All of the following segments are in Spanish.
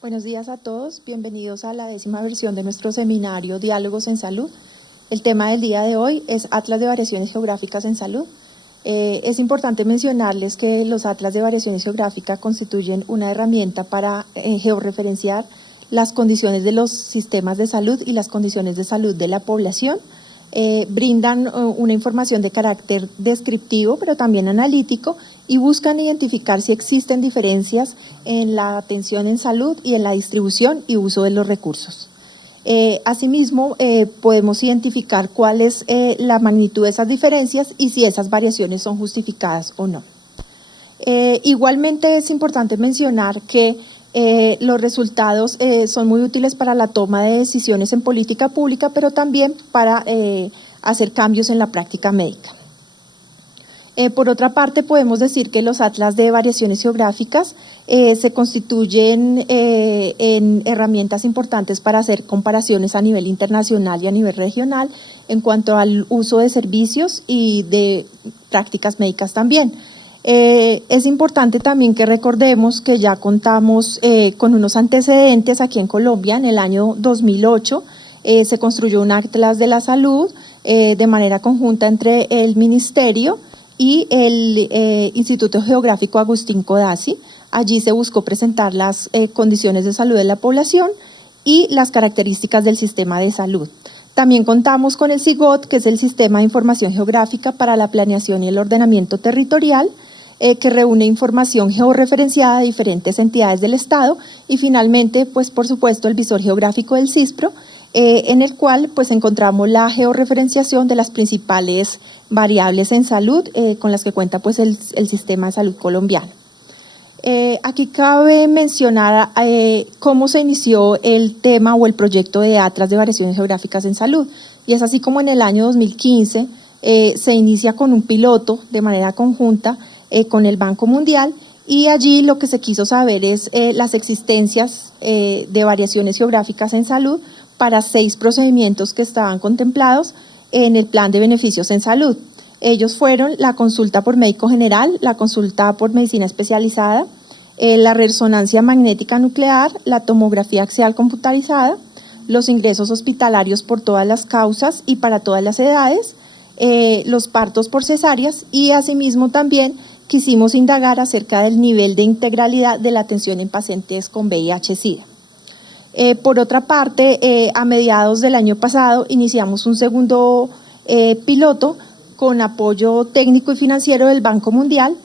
Buenos días a todos, bienvenidos a la 10ª versión de nuestro seminario Diálogos en Salud. El tema del día de hoy es Atlas de Variaciones Geográficas en Salud. Es importante mencionarles que los atlas de variaciones geográficas constituyen una herramienta para georreferenciar las condiciones de los sistemas de salud y las condiciones de salud de la población. Brindan una información de carácter descriptivo, pero también analítico, y buscan identificar si existen diferencias en la atención en salud y en la distribución y uso de los recursos. Asimismo, podemos identificar cuál es la magnitud de esas diferencias y si esas variaciones son justificadas o no. Igualmente es importante mencionar que los resultados son muy útiles para la toma de decisiones en política pública, pero también para hacer cambios en la práctica médica. Por otra parte, podemos decir que los atlas de variaciones geográficas se constituyen en herramientas importantes para hacer comparaciones a nivel internacional y a nivel regional en cuanto al uso de servicios y de prácticas médicas también. Es importante también que recordemos que ya contamos con unos antecedentes aquí en Colombia. En el año 2008 se construyó un Atlas de la Salud de manera conjunta entre el Ministerio y el Instituto Geográfico Agustín Codazzi. Allí se buscó presentar las condiciones de salud de la población y las características del sistema de salud. También contamos con el SIGOT, que es el Sistema de Información Geográfica para la Planeación y el Ordenamiento Territorial, que reúne información georreferenciada de diferentes entidades del Estado, y finalmente, pues por supuesto, el visor geográfico del CISPRO, en el cual pues encontramos la georreferenciación de las principales variables en salud con las que cuenta pues el sistema de salud colombiano. Aquí cabe mencionar cómo se inició el tema o el proyecto de Atlas de Variaciones Geográficas en Salud, y es así como en el año 2015 se inicia con un piloto de manera conjunta con el Banco Mundial, y allí lo que se quiso saber es las existencias de variaciones geográficas en salud para 6 procedimientos que estaban contemplados en el Plan de Beneficios en Salud. Ellos fueron la consulta por médico general, la consulta por medicina especializada, la resonancia magnética nuclear, la tomografía axial computarizada, los ingresos hospitalarios por todas las causas y para todas las edades, los partos por cesáreas, y asimismo también quisimos indagar acerca del nivel de integralidad de la atención en pacientes con VIH-Sida. Por otra parte, a mediados del año pasado iniciamos un segundo piloto con apoyo técnico y financiero del Banco Mundial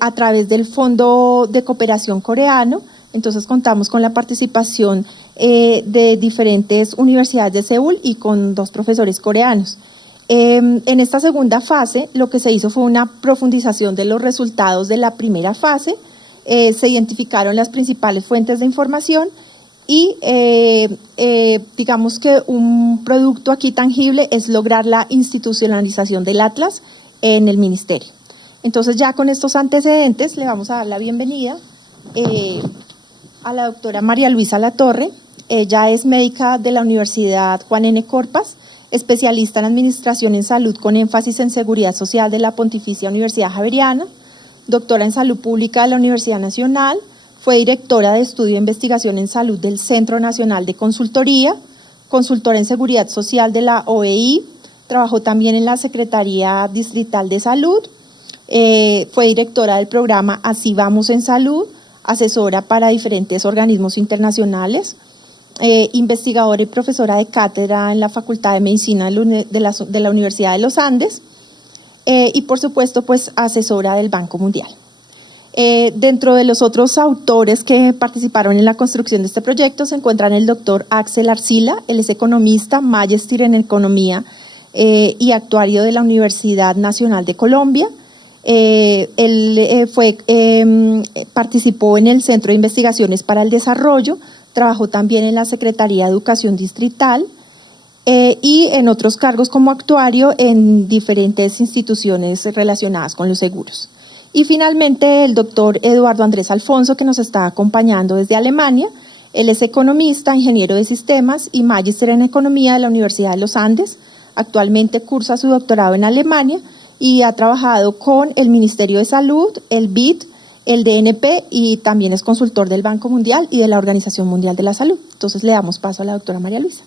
a través del Fondo de Cooperación Coreano. Entonces contamos con la participación de diferentes universidades de Seúl y con 2 profesores coreanos. En esta segunda fase lo que se hizo fue una profundización de los resultados de la primera fase. Se identificaron las principales fuentes de información y digamos que un producto aquí tangible es lograr la institucionalización del Atlas en el Ministerio. Entonces, ya con estos antecedentes le vamos a dar la bienvenida a la doctora María Luisa Latorre. Ella es médica de la Universidad Juan N. Corpas, especialista en Administración en Salud con énfasis en Seguridad Social de la Pontificia Universidad Javeriana, doctora en Salud Pública de la Universidad Nacional. Fue directora de Estudio e Investigación en Salud del Centro Nacional de Consultoría, consultora en Seguridad Social de la OEI, trabajó también en la Secretaría Distrital de Salud, fue directora del programa Así Vamos en Salud, asesora para diferentes organismos internacionales, investigadora y profesora de cátedra en la Facultad de Medicina de la Universidad de los Andes, y por supuesto pues asesora del Banco Mundial. Dentro de los otros autores que participaron en la construcción de este proyecto se encuentran el doctor Axel Arcila. Él es economista, magíster en economía y actuario de la Universidad Nacional de Colombia. Él participó en el Centro de Investigaciones para el Desarrollo, trabajó también en la Secretaría de Educación Distrital y en otros cargos como actuario en diferentes instituciones relacionadas con los seguros. Y finalmente el doctor Eduardo Andrés Alfonso, que nos está acompañando desde Alemania. Él es economista, ingeniero de sistemas y magíster en economía de la Universidad de los Andes. Actualmente cursa su doctorado en Alemania y ha trabajado con el Ministerio de Salud, el BID, el DNP y también es consultor del Banco Mundial y de la Organización Mundial de la Salud. Entonces le damos paso a la doctora María Luisa.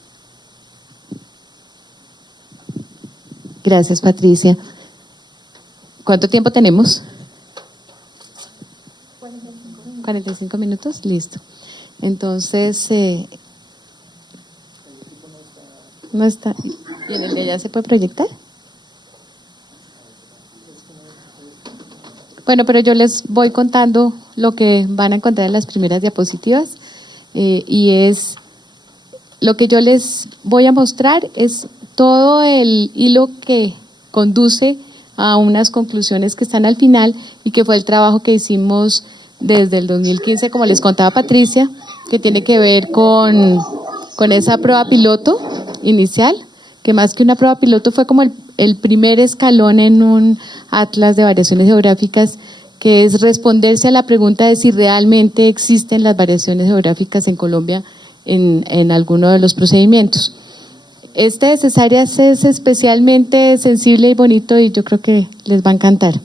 Gracias, Patricia. ¿Cuánto tiempo tenemos? 45 minutos, listo. Entonces, no está. ¿Y en el de allá se puede proyectar? Bueno, pero yo les voy contando lo que van a encontrar en las primeras diapositivas y es lo que yo les voy a mostrar es todo el hilo que conduce a unas conclusiones que están al final y que fue el trabajo que hicimos desde el 2015, como les contaba Patricia, que tiene que ver con esa prueba piloto inicial, que más que una prueba piloto fue como el primer escalón en un atlas de variaciones geográficas, que es responderse a la pregunta de si realmente existen las variaciones geográficas en Colombia en alguno de los procedimientos. Este de cesáreas es especialmente sensible y bonito y yo creo que les va a encantar.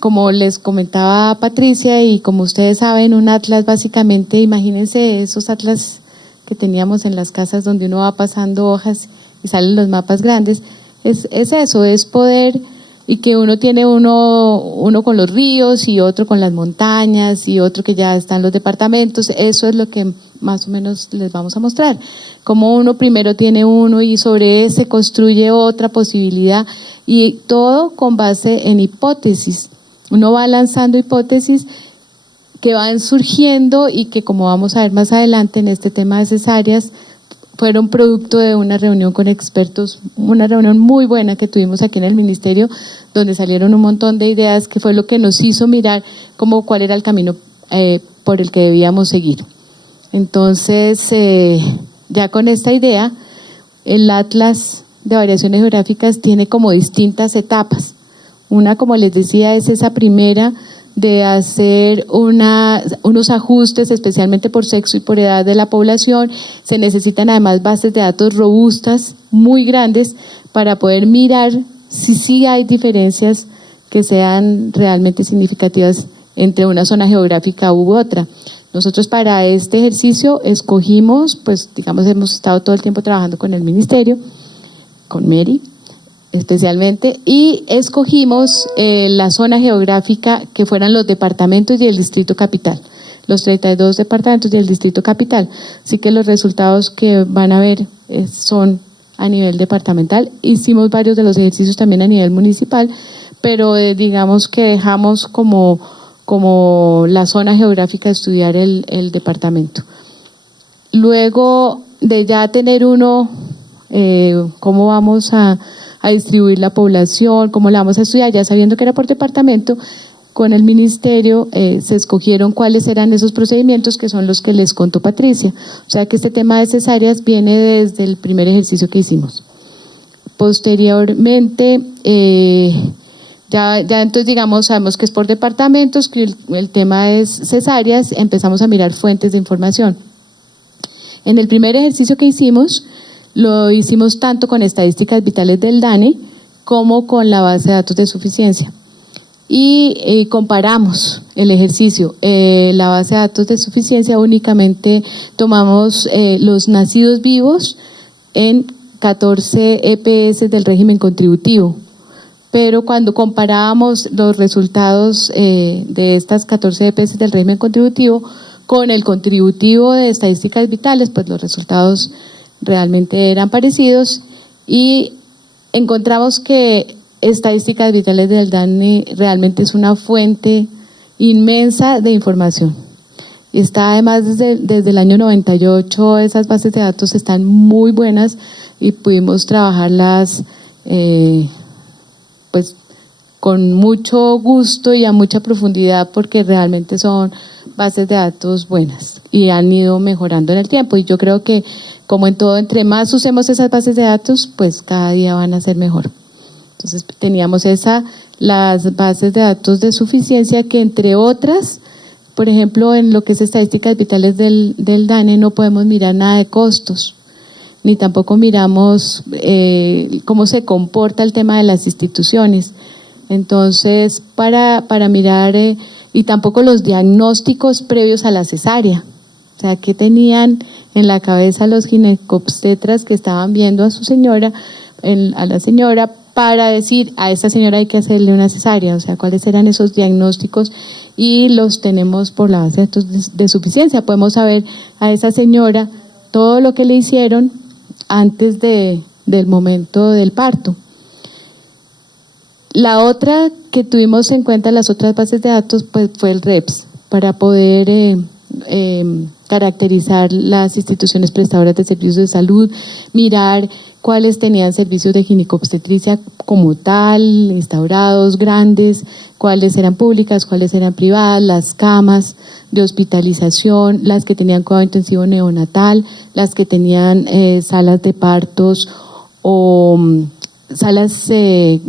Como les comentaba Patricia y como ustedes saben, un atlas básicamente, imagínense esos atlas que teníamos en las casas donde uno va pasando hojas y salen los mapas grandes, es eso, es poder, y que uno tiene uno con los ríos y otro con las montañas y otro que ya están los departamentos. Eso es lo que más o menos les vamos a mostrar, como uno primero tiene uno y sobre ese construye otra posibilidad y todo con base en hipótesis. Uno va lanzando hipótesis que van surgiendo y que, como vamos a ver más adelante en este tema de cesáreas, fueron producto de una reunión con expertos, una reunión muy buena que tuvimos aquí en el Ministerio, donde salieron un montón de ideas que fue lo que nos hizo mirar cuál era el camino por el que debíamos seguir. Entonces, ya con esta idea, el Atlas de Variaciones Geográficas tiene como distintas etapas. Una, como les decía, es esa primera de hacer unos ajustes, especialmente por sexo y por edad de la población. Se necesitan además bases de datos robustas, muy grandes, para poder mirar si sí hay diferencias que sean realmente significativas entre una zona geográfica u otra. Nosotros para este ejercicio escogimos, pues digamos, hemos estado todo el tiempo trabajando con el Ministerio, con Mary especialmente, y escogimos la zona geográfica que fueran los departamentos y el distrito capital, los 32 departamentos y el distrito capital. Así que los resultados que van a ver son a nivel departamental. Hicimos varios de los ejercicios también a nivel municipal, pero digamos que dejamos como la zona geográfica de estudiar el departamento. Luego de ya tener uno, cómo vamos a distribuir la población, cómo la vamos a estudiar, ya sabiendo que era por departamento, con el Ministerio se escogieron cuáles eran esos procedimientos que son los que les contó Patricia. O sea que este tema de cesáreas viene desde el primer ejercicio que hicimos. Posteriormente, ya entonces digamos, sabemos que es por departamentos, que el tema es cesáreas, empezamos a mirar fuentes de información. En el primer ejercicio que hicimos, lo hicimos tanto con estadísticas vitales del DANE como con la base de datos de suficiencia. Y comparamos el ejercicio. La base de datos de suficiencia únicamente tomamos los nacidos vivos en 14 EPS del régimen contributivo. Pero cuando comparábamos los resultados de estas 14 EPS del régimen contributivo con el contributivo de estadísticas vitales, pues los resultados realmente eran parecidos y encontramos que estadísticas vitales del DANE realmente es una fuente inmensa de información. Está además desde el año 98, esas bases de datos están muy buenas y pudimos trabajarlas pues con mucho gusto y a mucha profundidad porque realmente son bases de datos buenas y han ido mejorando en el tiempo y yo creo que como en todo, entre más usemos esas bases de datos, pues cada día van a ser mejor. Entonces teníamos las bases de datos de suficiencia que entre otras, por ejemplo, en lo que es estadísticas vitales del DANE no podemos mirar nada de costos. ni tampoco miramos cómo se comporta el tema de las instituciones. Entonces, para mirar, y tampoco los diagnósticos previos a la cesárea. O sea, ¿qué tenían en la cabeza los ginecobstetras que estaban viendo a su señora, a la señora, para decir a esta señora hay que hacerle una cesárea? O sea, ¿cuáles eran esos diagnósticos? Y los tenemos por la base de suficiencia. Podemos saber a esa señora todo lo que le hicieron antes del momento del parto. La otra que tuvimos en cuenta, las otras bases de datos, pues fue el REPS, para poder caracterizar las instituciones prestadoras de servicios de salud, mirar cuáles tenían servicios de ginecobstetricia como tal, instaurados, grandes, cuáles eran públicas, cuáles eran privadas, las camas de hospitalización, las que tenían cuidado intensivo neonatal, las que tenían salas de partos o salas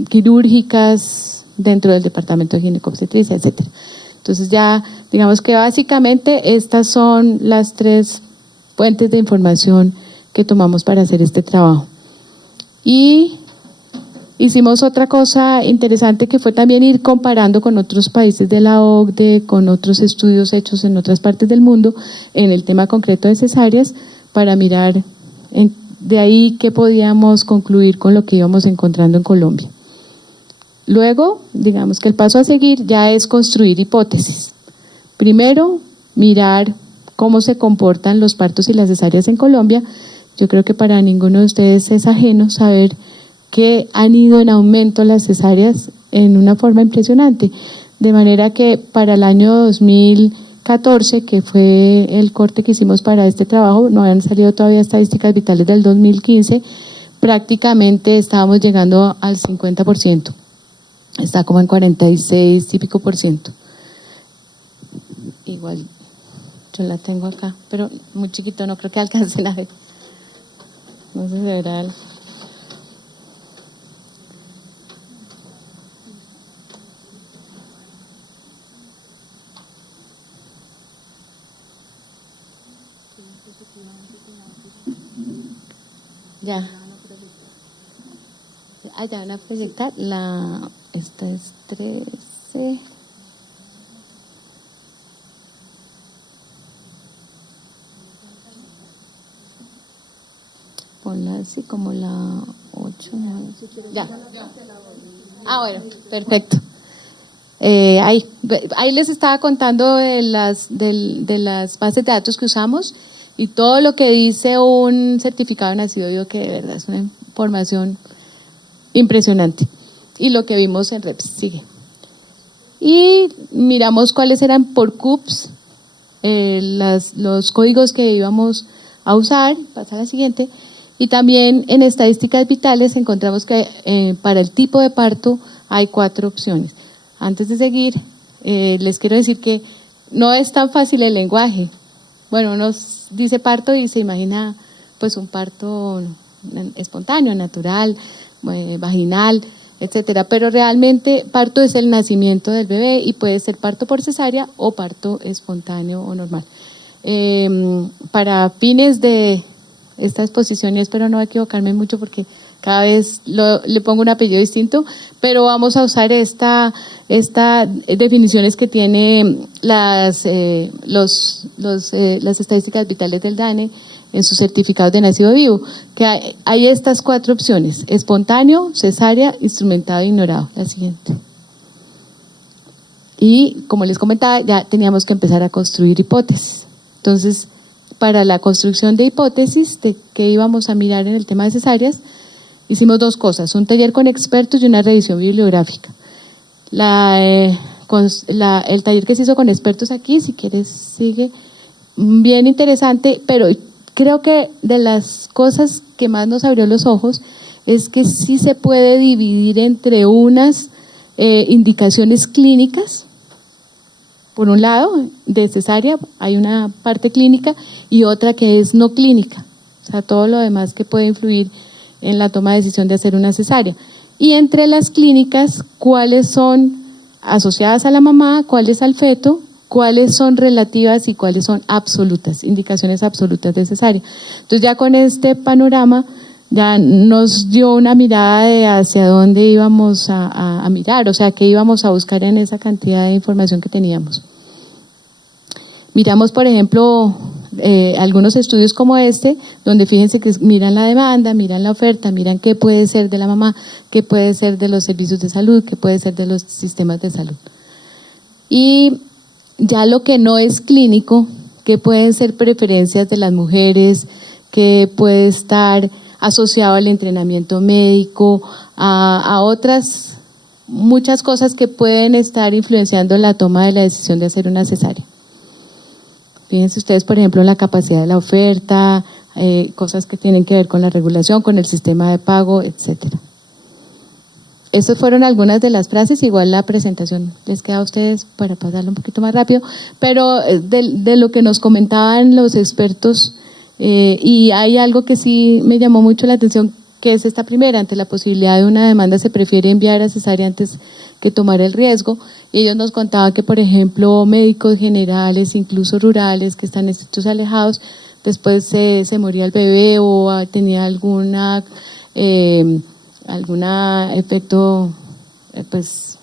quirúrgicas dentro del departamento de ginecobstetricia, etcétera. Entonces ya, digamos que básicamente estas son las 3 fuentes de información que tomamos para hacer este trabajo. Y hicimos otra cosa interesante que fue también ir comparando con otros países de la OCDE, con otros estudios hechos en otras partes del mundo en el tema concreto de cesáreas, para mirar de ahí qué podíamos concluir con lo que íbamos encontrando en Colombia. Luego, digamos que el paso a seguir ya es construir hipótesis. Primero, mirar cómo se comportan los partos y las cesáreas en Colombia. Yo creo que para ninguno de ustedes es ajeno saber que han ido en aumento las cesáreas en una forma impresionante. De manera que para el año 2014, que fue el corte que hicimos para este trabajo, no habían salido todavía estadísticas vitales del 2015, prácticamente estábamos llegando al 50%. Está como en 46 y pico %. Igual yo la tengo acá, pero muy chiquito, no creo que alcancen a ver. No sé si verá. Ya. Allá van a proyectar esta es 13. Ponla así como la 8, 9. Ya. Bueno, perfecto. Ahí les estaba contando de las bases de datos que usamos y todo lo que dice un certificado de nacido vivo, que de verdad es una información impresionante. Y lo que vimos en REPS, sigue. Y miramos cuáles eran por CUPS los códigos que íbamos a usar. Pasa a la siguiente. Y también en estadísticas vitales encontramos que para el tipo de parto hay 4 opciones. Antes de seguir, les quiero decir que no es tan fácil el lenguaje. Bueno, uno dice parto y se imagina pues un parto espontáneo, natural, vaginal, etcétera, pero realmente parto es el nacimiento del bebé y puede ser parto por cesárea o parto espontáneo o normal. Para fines de esta exposición, y espero no equivocarme mucho porque cada vez le pongo un apellido distinto, pero vamos a usar esta definiciones que tiene las estadísticas vitales del DANE en sus certificados de nacido vivo, que hay estas 4 opciones: espontáneo, cesárea, instrumentado e ignorado. La siguiente. Y como les comentaba, ya teníamos que empezar a construir hipótesis. Entonces, para la construcción de hipótesis de qué íbamos a mirar en el tema de cesáreas, hicimos 2 cosas: un taller con expertos y una revisión bibliográfica. El taller que se hizo con expertos aquí, si quieres, sigue, bien interesante, pero creo que de las cosas que más nos abrió los ojos es que sí se puede dividir entre unas indicaciones clínicas. Por un lado, de cesárea hay una parte clínica y otra que es no clínica, o sea, todo lo demás que puede influir en la toma de decisión de hacer una cesárea. Y entre las clínicas, cuáles son asociadas a la mamá, cuáles al feto cuáles son relativas y cuáles son absolutas, indicaciones absolutas de cesárea. Entonces ya con este panorama ya nos dio una mirada de hacia dónde íbamos a mirar, o sea, qué íbamos a buscar en esa cantidad de información que teníamos. Miramos, por ejemplo, algunos estudios como este, donde fíjense que miran la demanda, miran la oferta, miran qué puede ser de la mamá, qué puede ser de los servicios de salud, qué puede ser de los sistemas de salud. Y ya lo que no es clínico, qué pueden ser preferencias de las mujeres, qué puede estar asociado al entrenamiento médico, a otras muchas cosas que pueden estar influenciando la toma de la decisión de hacer una cesárea. Fíjense ustedes, por ejemplo, la capacidad de la oferta, cosas que tienen que ver con la regulación, con el sistema de pago, etcétera. Estas fueron algunas de las frases, igual la presentación les queda a ustedes para pasarlo un poquito más rápido, pero de lo que nos comentaban los expertos, y hay algo que sí me llamó mucho la atención, que es esta primera: ante la posibilidad de una demanda se prefiere enviar a cesárea antes que tomar el riesgo. Y ellos nos contaban que, por ejemplo, médicos generales, incluso rurales, que están en sitios alejados, después se moría el bebé o tenía alguna efecto pues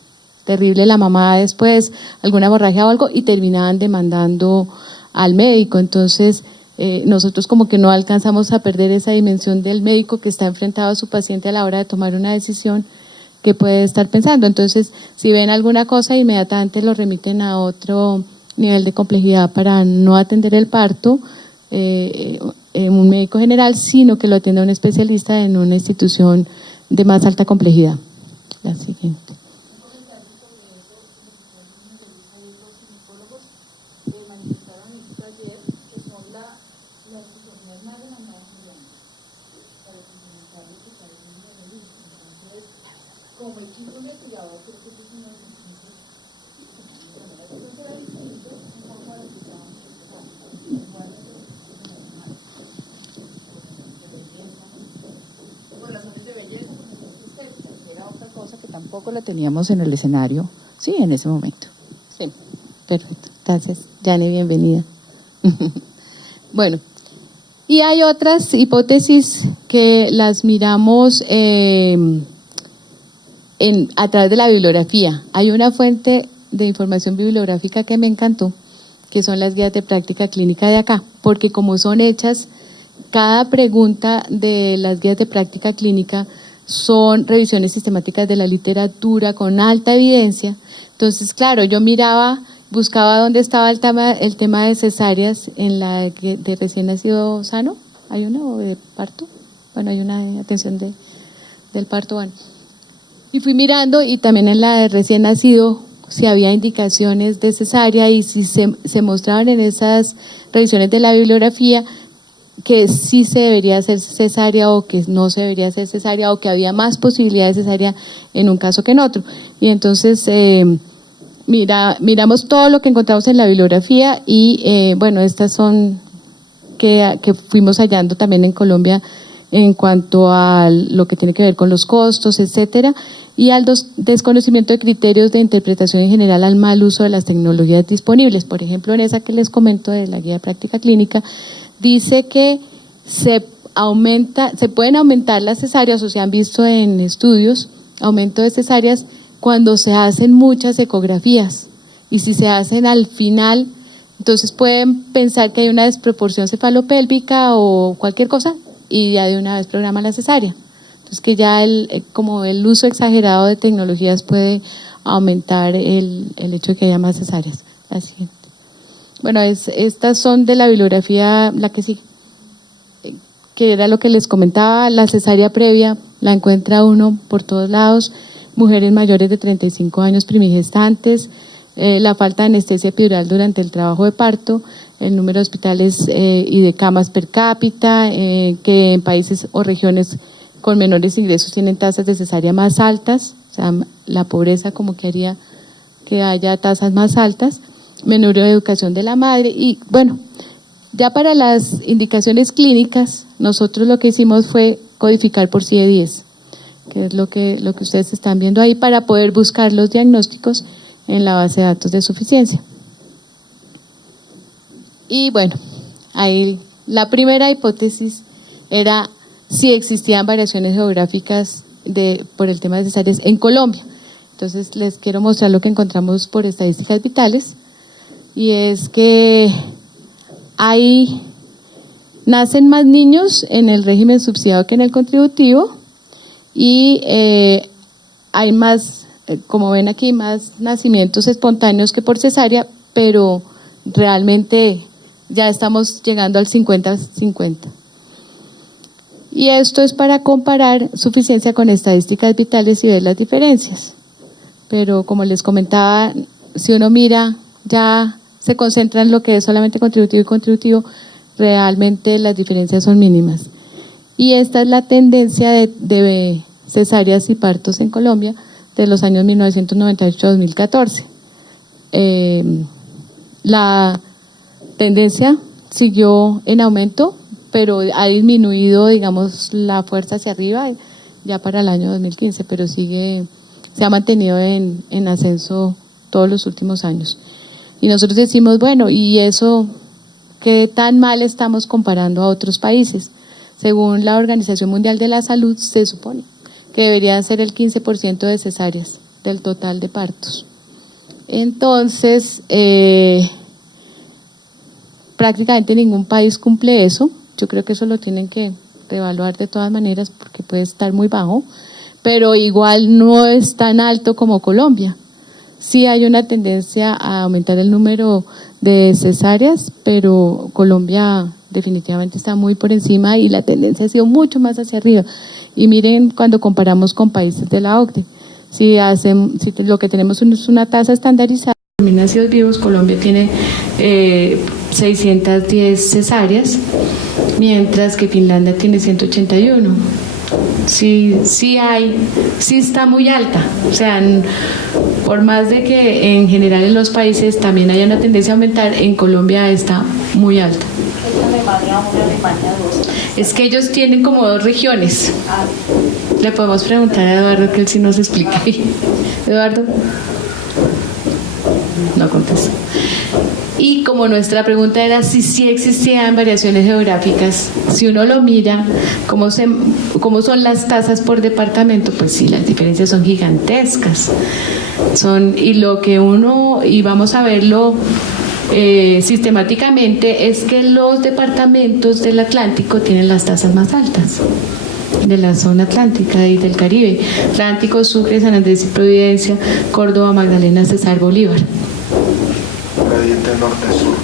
terrible la mamá después, alguna hemorragia o algo, y terminaban demandando al médico. Entonces nosotros como que no alcanzamos a perder esa dimensión del médico que está enfrentado a su paciente a la hora de tomar una decisión que puede estar pensando. Entonces, si ven alguna cosa, inmediatamente lo remiten a otro nivel de complejidad para no atender el parto en un médico general, sino que lo atienda un especialista en una institución de más alta complejidad. La siguiente. Tampoco la teníamos en el escenario, sí, en ese momento. Sí, perfecto. Gracias, Jane, bienvenida. Bueno, y hay otras hipótesis que las miramos a través de la bibliografía. Hay una fuente de información bibliográfica que me encantó, que son las guías de práctica clínica de acá, porque como son hechas, cada pregunta de las guías de práctica clínica son revisiones sistemáticas de la literatura con alta evidencia. Entonces, claro, yo miraba, buscaba dónde estaba el tema de cesáreas en la de recién nacido sano. ¿Hay una o de parto? Bueno, hay una de atención del parto, bueno. Y fui mirando, y también en la de recién nacido, si había indicaciones de cesárea, y si se mostraban en esas revisiones de la bibliografía que sí se debería hacer cesárea o que no se debería hacer cesárea, o que había más posibilidades de cesárea en un caso que en otro. Y entonces miramos todo lo que encontramos en la bibliografía y bueno, estas son que fuimos hallando también en Colombia en cuanto a lo que tiene que ver con los costos, etcétera, y al desconocimiento de criterios de interpretación en general, al mal uso de las tecnologías disponibles. Por ejemplo, en esa que les comento de la guía de práctica clínica, dice que se pueden aumentar las cesáreas, o se han visto en estudios aumento de cesáreas cuando se hacen muchas ecografías, y si se hacen al final, entonces pueden pensar que hay una desproporción cefalopélvica o cualquier cosa, y ya de una vez programa la cesárea. Entonces que ya como el uso exagerado de tecnologías puede aumentar el hecho de que haya más cesáreas. La siguiente. Bueno, estas son de la bibliografía, la que sí, que era lo que les comentaba. La cesárea previa la encuentra uno por todos lados, mujeres mayores de 35 años primigestantes, la falta de anestesia epidural durante el trabajo de parto, el número de hospitales y de camas per cápita, que en países o regiones con menores ingresos tienen tasas de cesárea más altas, o sea, la pobreza como que haría que haya tasas más altas, menor educación de la madre. Y bueno, ya para las indicaciones clínicas, nosotros lo que hicimos fue codificar por CIE-10, que es lo que ustedes están viendo ahí, para poder buscar los diagnósticos en la base de datos de suficiencia. Y bueno, ahí la primera hipótesis era si existían variaciones geográficas por el tema de cesáreas en Colombia. Entonces les quiero mostrar lo que encontramos por estadísticas vitales, y es que nacen más niños en el régimen subsidiado que en el contributivo, y hay más, como ven aquí, más nacimientos espontáneos que por cesárea, pero realmente ya estamos llegando al 50-50. Y esto es para comparar suficiencia con estadísticas vitales y ver las diferencias. Pero como les comentaba, si uno mira, ya se concentra en lo que es solamente contributivo y contributivo, realmente las diferencias son mínimas. Y esta es la tendencia de cesáreas y partos en Colombia de los años 1998 a 2014. La tendencia siguió en aumento, pero ha disminuido, digamos, la fuerza hacia arriba ya para el año 2015, pero se ha mantenido en ascenso todos los últimos años. Y nosotros decimos, bueno, ¿y eso qué tan mal estamos comparando a otros países? Según la Organización Mundial de la Salud, se supone que debería ser el 15% de cesáreas del total de partos. Entonces, prácticamente ningún país cumple eso. Yo creo que eso lo tienen que reevaluar de todas maneras porque puede estar muy bajo, pero igual no es tan alto como Colombia. Sí hay una tendencia a aumentar el número de cesáreas, pero Colombia definitivamente está muy por encima y la tendencia ha sido mucho más hacia arriba. Y miren, cuando comparamos con países de la OCDE, si lo que tenemos es una tasa estandarizada de nacidos vivos, Colombia tiene 610 cesáreas, mientras que Finlandia tiene 181. Sí está muy alta. O sea, por más de que en general en los países también haya una tendencia a aumentar, en Colombia está muy alta. ¿Es Alemania 1, Alemania 2? Es que ellos tienen como dos regiones. Le podemos preguntar a Eduardo que él sí nos explique. Eduardo. No contesta. Y como nuestra pregunta era si sí existían variaciones geográficas, si uno lo mira, cómo son las tasas por departamento, pues sí, las diferencias son gigantescas. Y vamos a verlo sistemáticamente, es que los departamentos del Atlántico tienen las tasas más altas de la zona atlántica y del Caribe. Atlántico, Sucre, San Andrés y Providencia, Córdoba, Magdalena, Cesar, Bolívar. Gradiente norte-sur.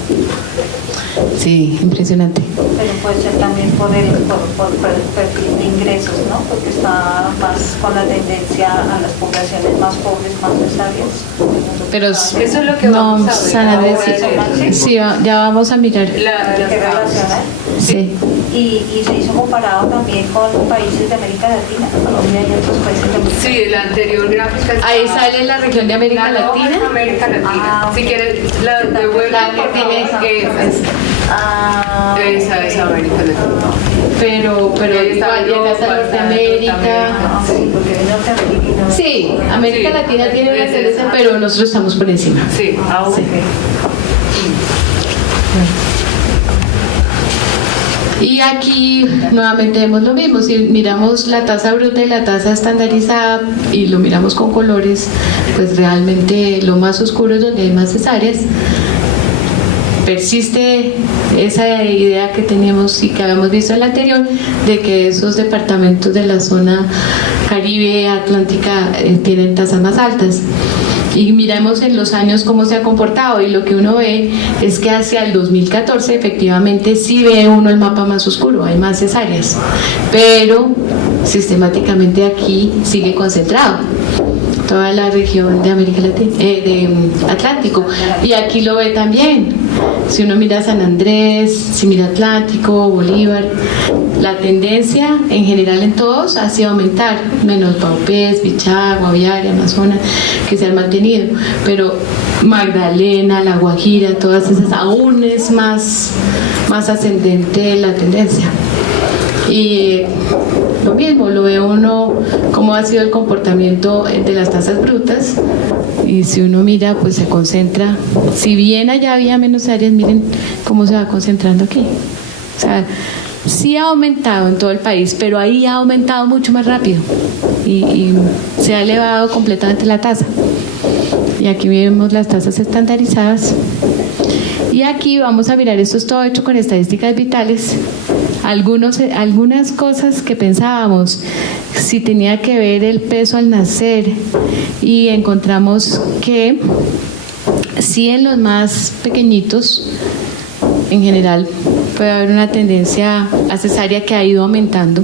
Sí, impresionante. Pero puede ser también por perfil de ingresos, ¿no? Porque está más con la tendencia a las poblaciones más pobres, más necesarias. Pero eso es lo que vamos a ver. San Andrés, sí, ya vamos a mirar. ¿Qué relaciona? Sí. Y se hizo comparado también con países de América Latina, Colombia y otros países de América Latina. Sí, la anterior gráfica. Ahí sale la región de América la Latina. es América Latina. Si quieres, la devuelvo. Esa es América Latina. Pero igual llega hasta Norteamérica. Sí, porque en Norteamérica. Sí, América Latina tiene una tendencia, pero nosotros estamos por encima. Sí, ok. Y aquí nuevamente vemos lo mismo. Si miramos la tasa bruta y la tasa estandarizada y lo miramos con colores, pues realmente lo más oscuro es donde hay más cesáreas. Persiste esa idea que teníamos y que habíamos visto en la anterior, de que esos departamentos de la zona Caribe, Atlántica tienen tasas más altas. Y miramos en los años cómo se ha comportado, y lo que uno ve es que hacia el 2014 efectivamente sí ve uno el mapa más oscuro, hay más cesáreas, pero sistemáticamente aquí sigue concentrado toda la región de América Latina, de Atlántico, y aquí lo ve también. Si uno mira San Andrés, si mira Atlántico, Bolívar, la tendencia en general en todos ha sido aumentar, menos Paupés, Bichá, Guaviare, Amazonas, que se han mantenido, pero Magdalena, La Guajira, todas esas aún es más ascendente la tendencia. Y lo mismo, lo ve uno cómo ha sido el comportamiento de las tasas brutas, y si uno mira, pues se concentra, si bien allá había menos áreas, miren cómo se va concentrando aquí. O sea, sí ha aumentado en todo el país, pero ahí ha aumentado mucho más rápido y se ha elevado completamente la tasa. Y aquí vemos las tasas estandarizadas. Y aquí vamos a mirar, esto es todo hecho con estadísticas vitales. Algunas cosas que pensábamos, si tenía que ver el peso al nacer, y encontramos que sí, en los más pequeñitos, en general, puede haber una tendencia a cesárea que ha ido aumentando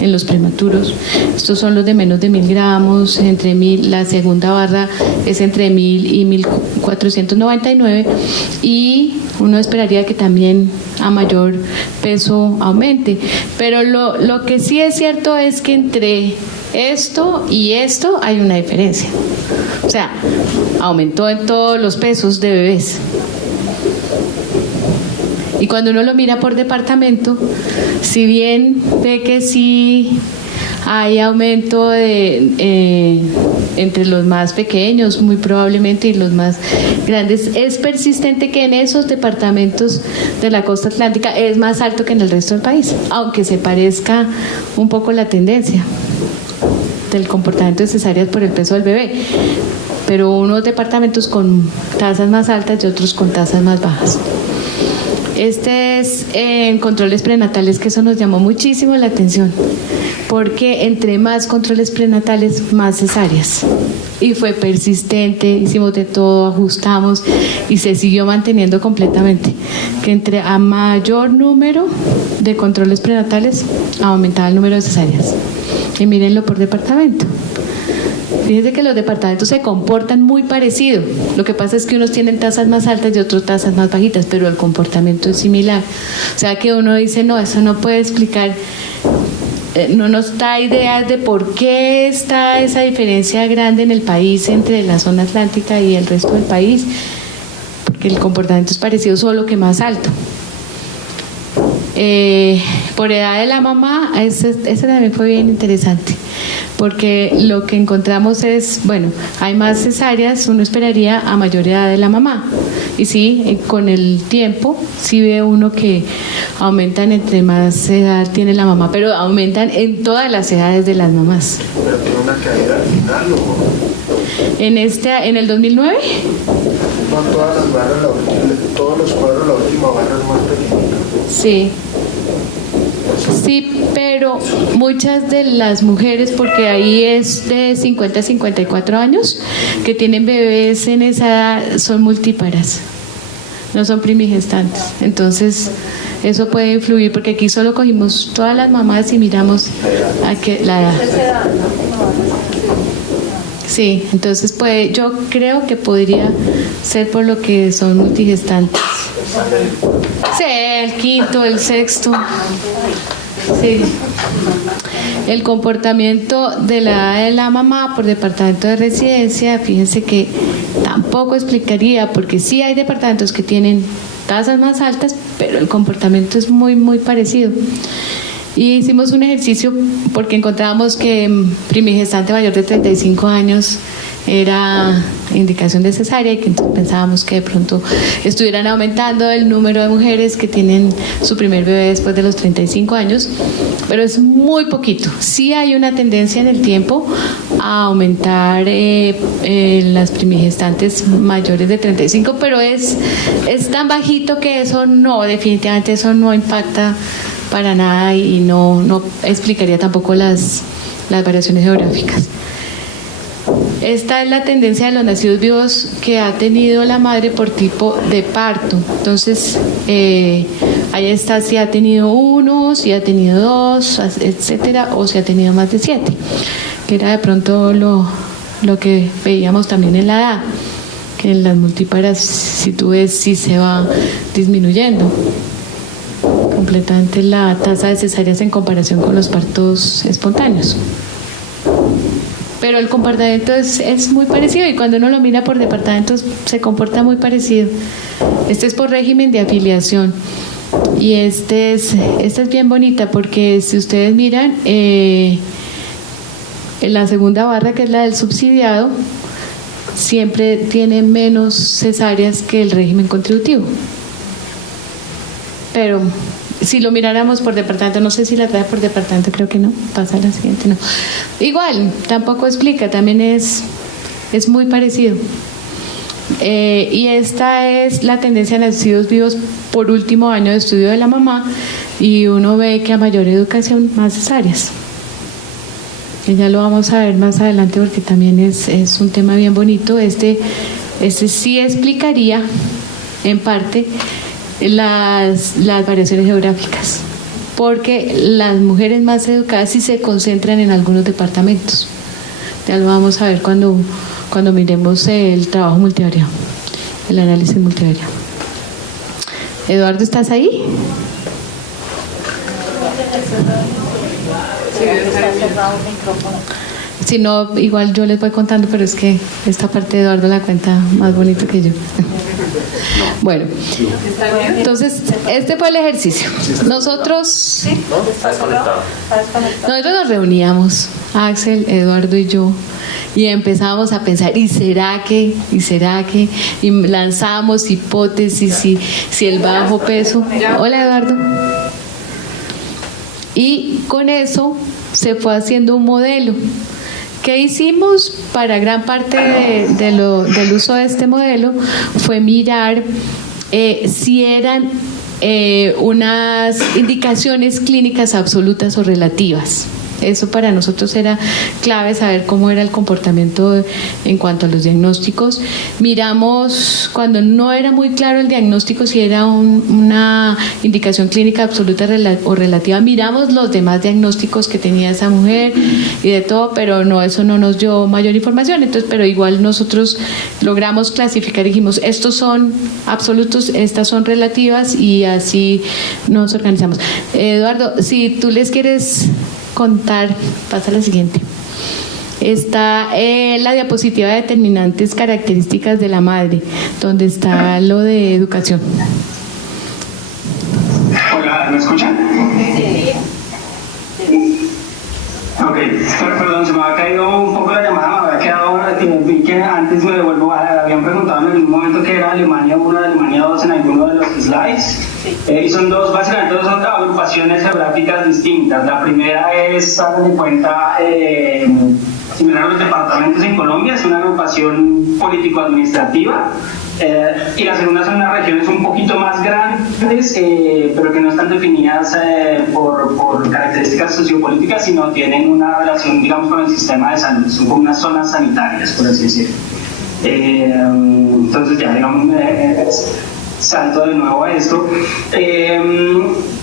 en los prematuros. Estos son los de menos de 1000 gramos, entre 1000, la segunda barra es entre 1000 y 1499, y uno esperaría que también a mayor peso aumente. Pero lo que sí es cierto es que entre esto y esto hay una diferencia. O sea, aumentó en todos los pesos de bebés. Y cuando uno lo mira por departamento, si bien ve que sí hay aumento entre los más pequeños, muy probablemente, y los más grandes, es persistente que en esos departamentos de la costa atlántica es más alto que en el resto del país, aunque se parezca un poco la tendencia del comportamiento de cesáreas por el peso del bebé. Pero unos departamentos con tasas más altas y otros con tasas más bajas. Este es en controles prenatales, que eso nos llamó muchísimo la atención, porque entre más controles prenatales, más cesáreas. Y fue persistente, hicimos de todo, ajustamos y se siguió manteniendo completamente. Que entre a mayor número de controles prenatales, aumentaba el número de cesáreas. Y mírenlo por departamento. Fíjense que los departamentos se comportan muy parecido. Lo que pasa es que unos tienen tasas más altas y otros tasas más bajitas, pero el comportamiento es similar. O sea que uno dice, no, eso no puede explicar, no nos da ideas de por qué está esa diferencia grande en el país entre la zona atlántica y el resto del país, porque el comportamiento es parecido, solo que más alto. Por edad de la mamá, ese también fue bien interesante, porque lo que encontramos es, bueno, hay más cesáreas, uno esperaría a mayor edad de la mamá, y sí, con el tiempo sí ve uno que aumentan entre más edad tiene la mamá, pero aumentan en todas las edades de las mamás. ¿Pero tiene una caída al final o...? En el 2009, No, todas las barras, todos los cuadros, la última barra es más pequeñita. sí. Sí, pero muchas de las mujeres, porque ahí es de 50 a 54 años, que tienen bebés en esa edad, son multíparas, no son primigestantes. Entonces, eso puede influir, porque aquí solo cogimos todas las mamás y miramos la edad. Sí, entonces yo creo que podría ser por lo que son multigestantes. Sí, el quinto, el sexto. Sí. El comportamiento de la edad de la mamá por departamento de residencia, fíjense que tampoco explicaría, porque sí hay departamentos que tienen tasas más altas, pero el comportamiento es muy, muy parecido. Y hicimos un ejercicio porque encontrábamos que primigestante mayor de 35 años era indicación de cesárea, y que entonces pensábamos que de pronto estuvieran aumentando el número de mujeres que tienen su primer bebé después de los 35 años, pero es muy poquito. Sí hay una tendencia en el tiempo a aumentar las primigestantes mayores de 35, pero es tan bajito que eso no, definitivamente eso no impacta para nada, y no explicaría tampoco las variaciones geográficas. Esta es la tendencia de los nacidos vivos que ha tenido la madre por tipo de parto. Entonces, ahí está si ha tenido 1, si ha tenido 2, etcétera, o si ha tenido más de 7, que era de pronto lo que veíamos también en la edad, que en las multíparas, si tú ves, sí se va disminuyendo completamente la tasa de cesáreas en comparación con los partos espontáneos. Pero el comportamiento es muy parecido, y cuando uno lo mira por departamentos se comporta muy parecido. Este es por régimen de afiliación. Y esta es bien bonita porque si ustedes miran, en la segunda barra, que es la del subsidiado, siempre tiene menos cesáreas que el régimen contributivo. Pero si lo miráramos por departamento, no sé si la trae por departamento, creo que no, pasa a la siguiente, no. Igual, tampoco explica, también es muy parecido. Y esta es la tendencia de nacidos vivos por último año de estudio de la mamá, y uno ve que a mayor educación, más cesáreas. Y ya lo vamos a ver más adelante porque también es un tema bien bonito. Este sí explicaría en parte las variaciones geográficas, porque las mujeres más educadas sí se concentran en algunos departamentos. Ya lo vamos a ver cuando miremos el trabajo multivariado, el análisis multivariado. Eduardo, ¿estás ahí? Si no, igual yo les voy contando, pero es que esta parte de Eduardo la cuenta más bonito que yo. Bueno, entonces este fue el ejercicio. Nosotros nos reuníamos, Axel, Eduardo y yo, y empezábamos a pensar, ¿y será que? Y lanzamos hipótesis, si el bajo peso. Hola, Eduardo. Y con eso se fue haciendo un modelo. ¿Qué hicimos? Para gran parte del uso de este modelo fue mirar si eran unas indicaciones clínicas absolutas o relativas. Eso para nosotros era clave, saber cómo era el comportamiento en cuanto a los diagnósticos. Miramos, cuando no era muy claro el diagnóstico, si era una indicación clínica absoluta o relativa, miramos los demás diagnósticos que tenía esa mujer y de todo, pero no, eso no nos dio mayor información. Entonces, pero igual nosotros logramos clasificar, dijimos, estos son absolutos, estas son relativas, y así nos organizamos. Eduardo, si tú les quieres contar, pasa a la siguiente. Está la diapositiva de determinantes características de la madre, donde está lo de educación. Hola, ¿me escuchan? Ok, perdón, se me ha caído un poco la llamada, me había quedado, vi que antes me devuelvo, habían preguntado en algún momento que era Alemania 1, Alemania 2 en alguno de los slides, y son básicamente dos agrupaciones geográficas distintas. La primera es, hagan de cuenta, similar a los departamentos en Colombia, es una agrupación político-administrativa. Y la segunda son unas regiones un poquito más grandes, pero que no están definidas por características sociopolíticas, sino tienen una relación, digamos, con el sistema de salud, son como unas zonas sanitarias, por así decirlo. Entonces ya, digamos, salto de nuevo a esto.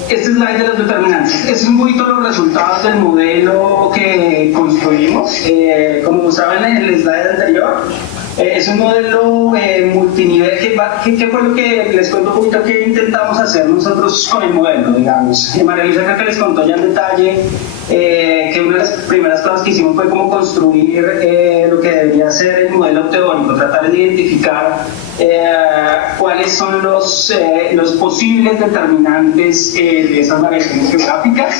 Este slide de los determinantes, es un poquito los resultados del modelo que construimos. Como saben en el slide anterior, es un modelo multinivel. ¿Qué fue lo que les cuento un poquito que intentamos hacer nosotros con el modelo, digamos? María Luisa creo que les contó ya en detalle que una de las primeras cosas que hicimos fue como construir lo que debería ser el modelo teórico, tratar de identificar cuáles son los posibles determinantes de esas variaciones geográficas,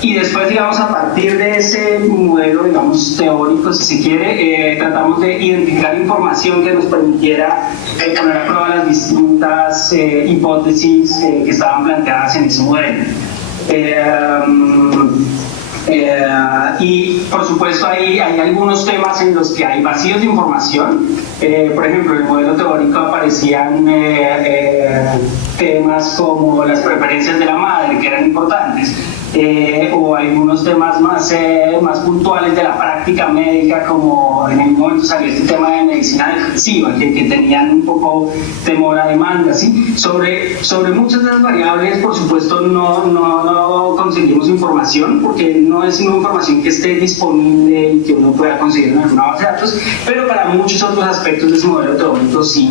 y después, digamos, a partir de ese modelo, digamos, teórico, si se quiere, tratamos de identificar información que nos permitiera poner a prueba las distintas hipótesis que estaban planteadas en ese modelo. Y por supuesto hay algunos temas en los que hay vacíos de información. Por ejemplo, en el modelo teórico aparecían temas como las preferencias de la madre, que eran importantes, o algunos temas más puntuales de la práctica médica, como en el momento salió este tema de medicina defensiva, que tenían un poco temor a demanda, ¿sí? Sobre muchas de las variables, por supuesto, no conseguimos información, porque no es una información que esté disponible y que uno pueda conseguir en alguna base de datos, pero para muchos otros aspectos de ese modelo teórico sí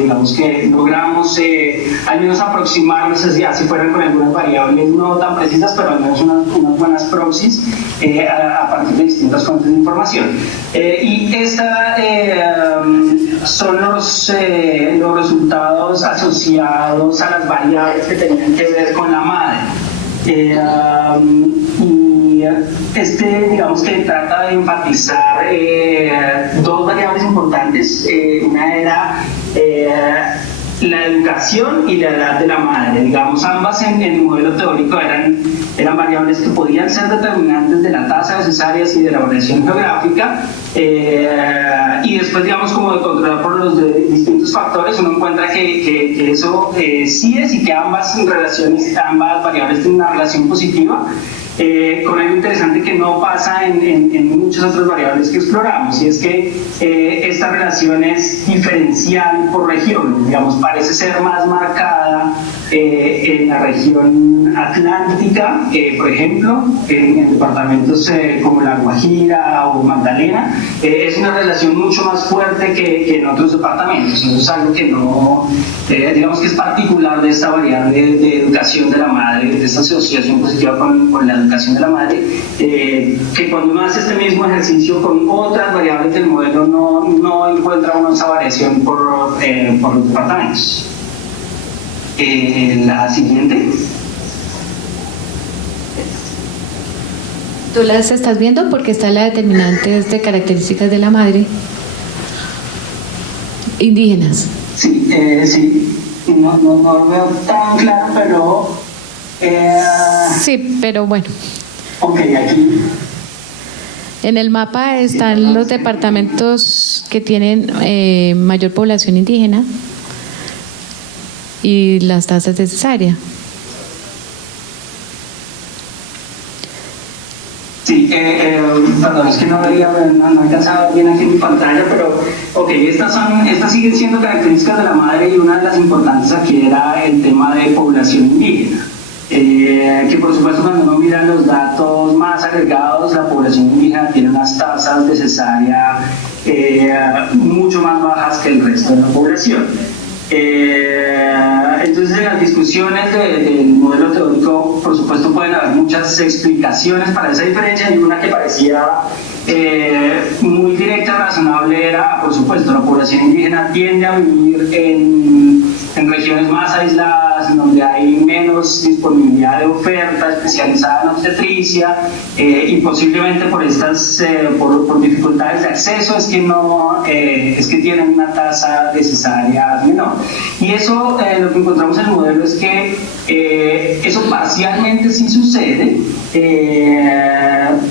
digamos que logramos al menos aproximarnos, así fueran con algunas variables no tan precisas, pero al menos unas buenas proxies a partir de distintas fuentes de información. Y esta son los resultados asociados a las variables que tenían que ver con la madre. Digamos que trata de enfatizar dos variables importantes. Una era la educación y la edad de la madre. Digamos, ambas en el modelo teórico eran variables que podían ser determinantes de la tasa de cesáreas y de la variación geográfica, y después, digamos, como de controlar por los distintos factores, uno encuentra que eso sí es, y que ambas variables tienen una relación positiva, con algo interesante que no pasa en muchas otras variables que exploramos, y es que esta relación es diferencial por región. Digamos, parece ser más marcada en la región atlántica, por ejemplo, en departamentos como La Guajira o Magdalena. Es una relación mucho más fuerte que en otros departamentos. Eso es algo que no, digamos que es particular de esta variable de educación de la madre, de esta asociación positiva con la educación de la madre, que cuando uno hace este mismo ejercicio con otras variables del modelo no encuentra uno esa variación por los departamentos. La siguiente. Tú las estás viendo porque está la determinante de características de la madre indígenas. Sí, sí. No lo veo tan claro, pero... Sí, pero bueno. Ok, aquí. En el mapa están los departamentos que tienen mayor población indígena y las tasas de cesárea. Sí, perdón, es que no alcanzaba bien aquí en mi pantalla, pero ok, estas siguen siendo características de la madre, y una de las importantes aquí era el tema de población indígena. Que por supuesto, cuando uno mira los datos más agregados, la población indígena tiene unas tasas de cesárea mucho más bajas que el resto de la población. Entonces, en las discusiones del modelo teórico, por supuesto, pueden haber muchas explicaciones para esa diferencia, y una que parecía muy directa y razonable era, por supuesto, la población indígena tiende a vivir en regiones más aisladas, en donde hay menos disponibilidad de oferta especializada en obstetricia, y posiblemente por por dificultades de acceso es que tienen una tasa de cesáreas menor. Y eso, lo que encontramos en el modelo es que eso parcialmente sí sucede,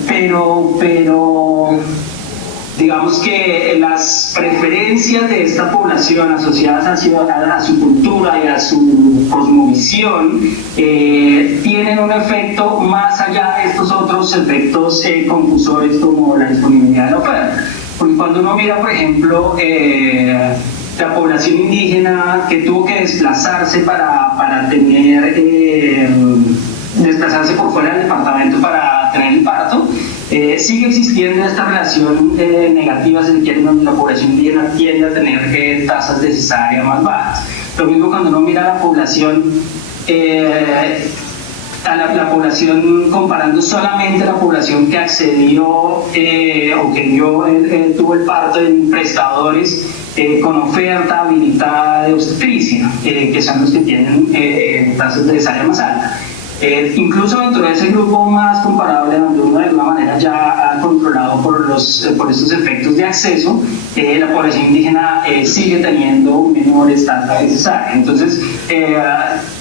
pero digamos que las preferencias de esta población asociadas a su cultura y a su cosmovisión tienen un efecto más allá de estos otros efectos confusores como la disponibilidad de la oferta. Porque cuando uno mira, por ejemplo, la población indígena que tuvo que desplazarse para desplazarse por fuera del departamento para tener el parto, sigue existiendo esta relación negativa, si se quiere, donde la población indígena tiende a tener tasas de cesárea más bajas. Lo mismo cuando uno mira la población, la población comparando solamente la población que accedió o que tuvo el parto en prestadores con oferta habilitada de obstetricia, que son los que tienen tasas de cesárea más altas. Incluso dentro de ese grupo más comparable, donde uno de alguna manera ya ha controlado por estos efectos de acceso, la población indígena sigue teniendo menores tasas de cesárea. Entonces,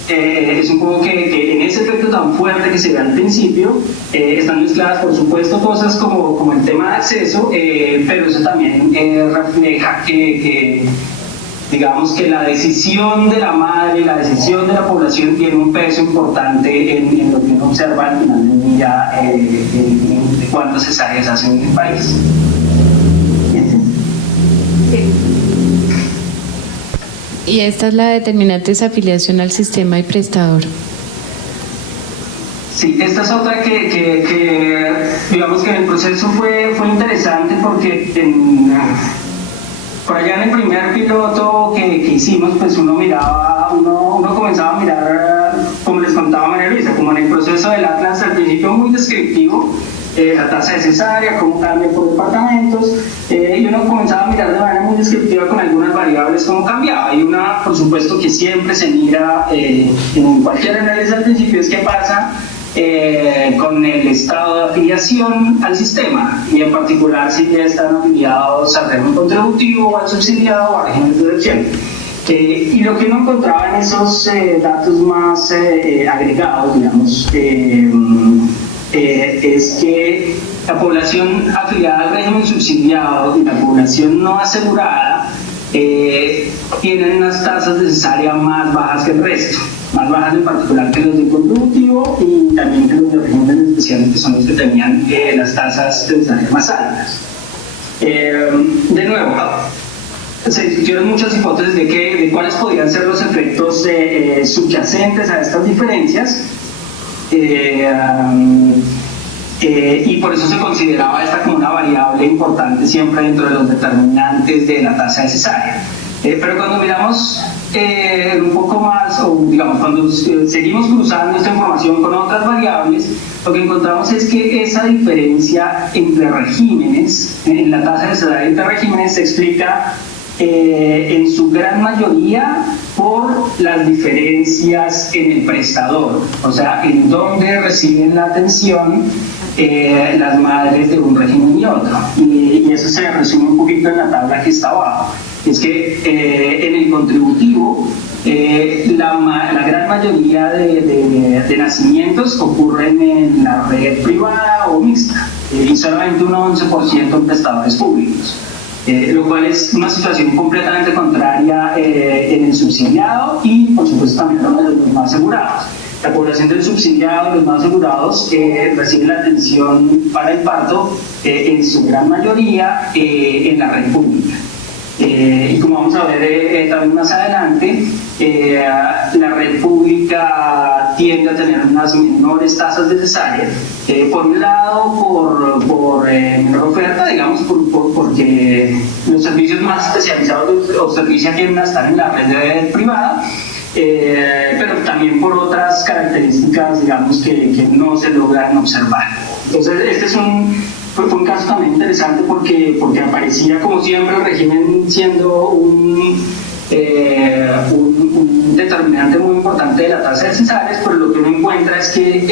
es un poco que en ese efecto tan fuerte que se ve al principio, están mezcladas, por supuesto, cosas como el tema de acceso, pero eso también refleja que digamos que la decisión de la madre, la decisión de la población tiene un peso importante en lo que uno observa al final del día, de cuántas cesáreas hacen en el país. Y esta es la determinante de afiliación al sistema y prestador. Sí, esta es otra que digamos que en el proceso fue interesante, porque por allá en el primer piloto que hicimos, pues uno comenzaba a mirar, como les contaba María Luisa, como en el proceso del Atlas, al principio muy descriptivo, la tasa de cesárea, cómo cambia por departamentos, y uno comenzaba a mirar de manera muy muy descriptiva con algunas variables cómo cambiaba. Hay una, por supuesto, que siempre se mira en cualquier análisis al principio, es qué pasa con el estado de afiliación al sistema, y en particular si ya están afiliados al régimen contributivo, al subsidiado o a régimen de elección. Y lo que uno encontraba en esos datos más agregados, digamos, es que la población afiliada al régimen subsidiado y la población no asegurada tienen unas tasas de cesárea más bajas que el resto, más bajas en particular que los de contributivo y también que los de régimen especial, que son los que tenían las tasas de cesárea más altas. De nuevo, se discutieron muchas hipótesis de cuáles podrían ser los efectos subyacentes a estas diferencias, y por eso se consideraba esta como una variable importante siempre dentro de los determinantes de la tasa de cesárea. Pero cuando miramos un poco más, o digamos, cuando seguimos cruzando esta información con otras variables, lo que encontramos es que esa diferencia entre regímenes, en la tasa de cesárea entre regímenes, se explica en su gran mayoría por las diferencias en el prestador, o sea, en dónde reciben la atención las madres de un régimen y otro. Y eso se resume un poquito en la tabla que está abajo. Es que en el contributivo la gran mayoría de nacimientos ocurren en la red privada o mixta, y solamente un 11% en prestadores públicos. Lo cual es una situación completamente contraria en el subsidiado y, por supuesto, también en los no asegurados. La población del subsidiado y los no asegurados recibe la atención para el parto en su gran mayoría en la red pública. Y como vamos a ver también más adelante, la red pública tiende a tener unas menores tasas de cesárea, por un lado por menor oferta, digamos, porque los servicios más especializados de obstetricia tienden a estar en la red privada, pero también por otras características, digamos, que no se logran observar. Entonces, este fue un caso también interesante porque aparecía, como siempre, el régimen siendo un determinante muy importante de la tasa de cesáreas, pero lo que uno encuentra es que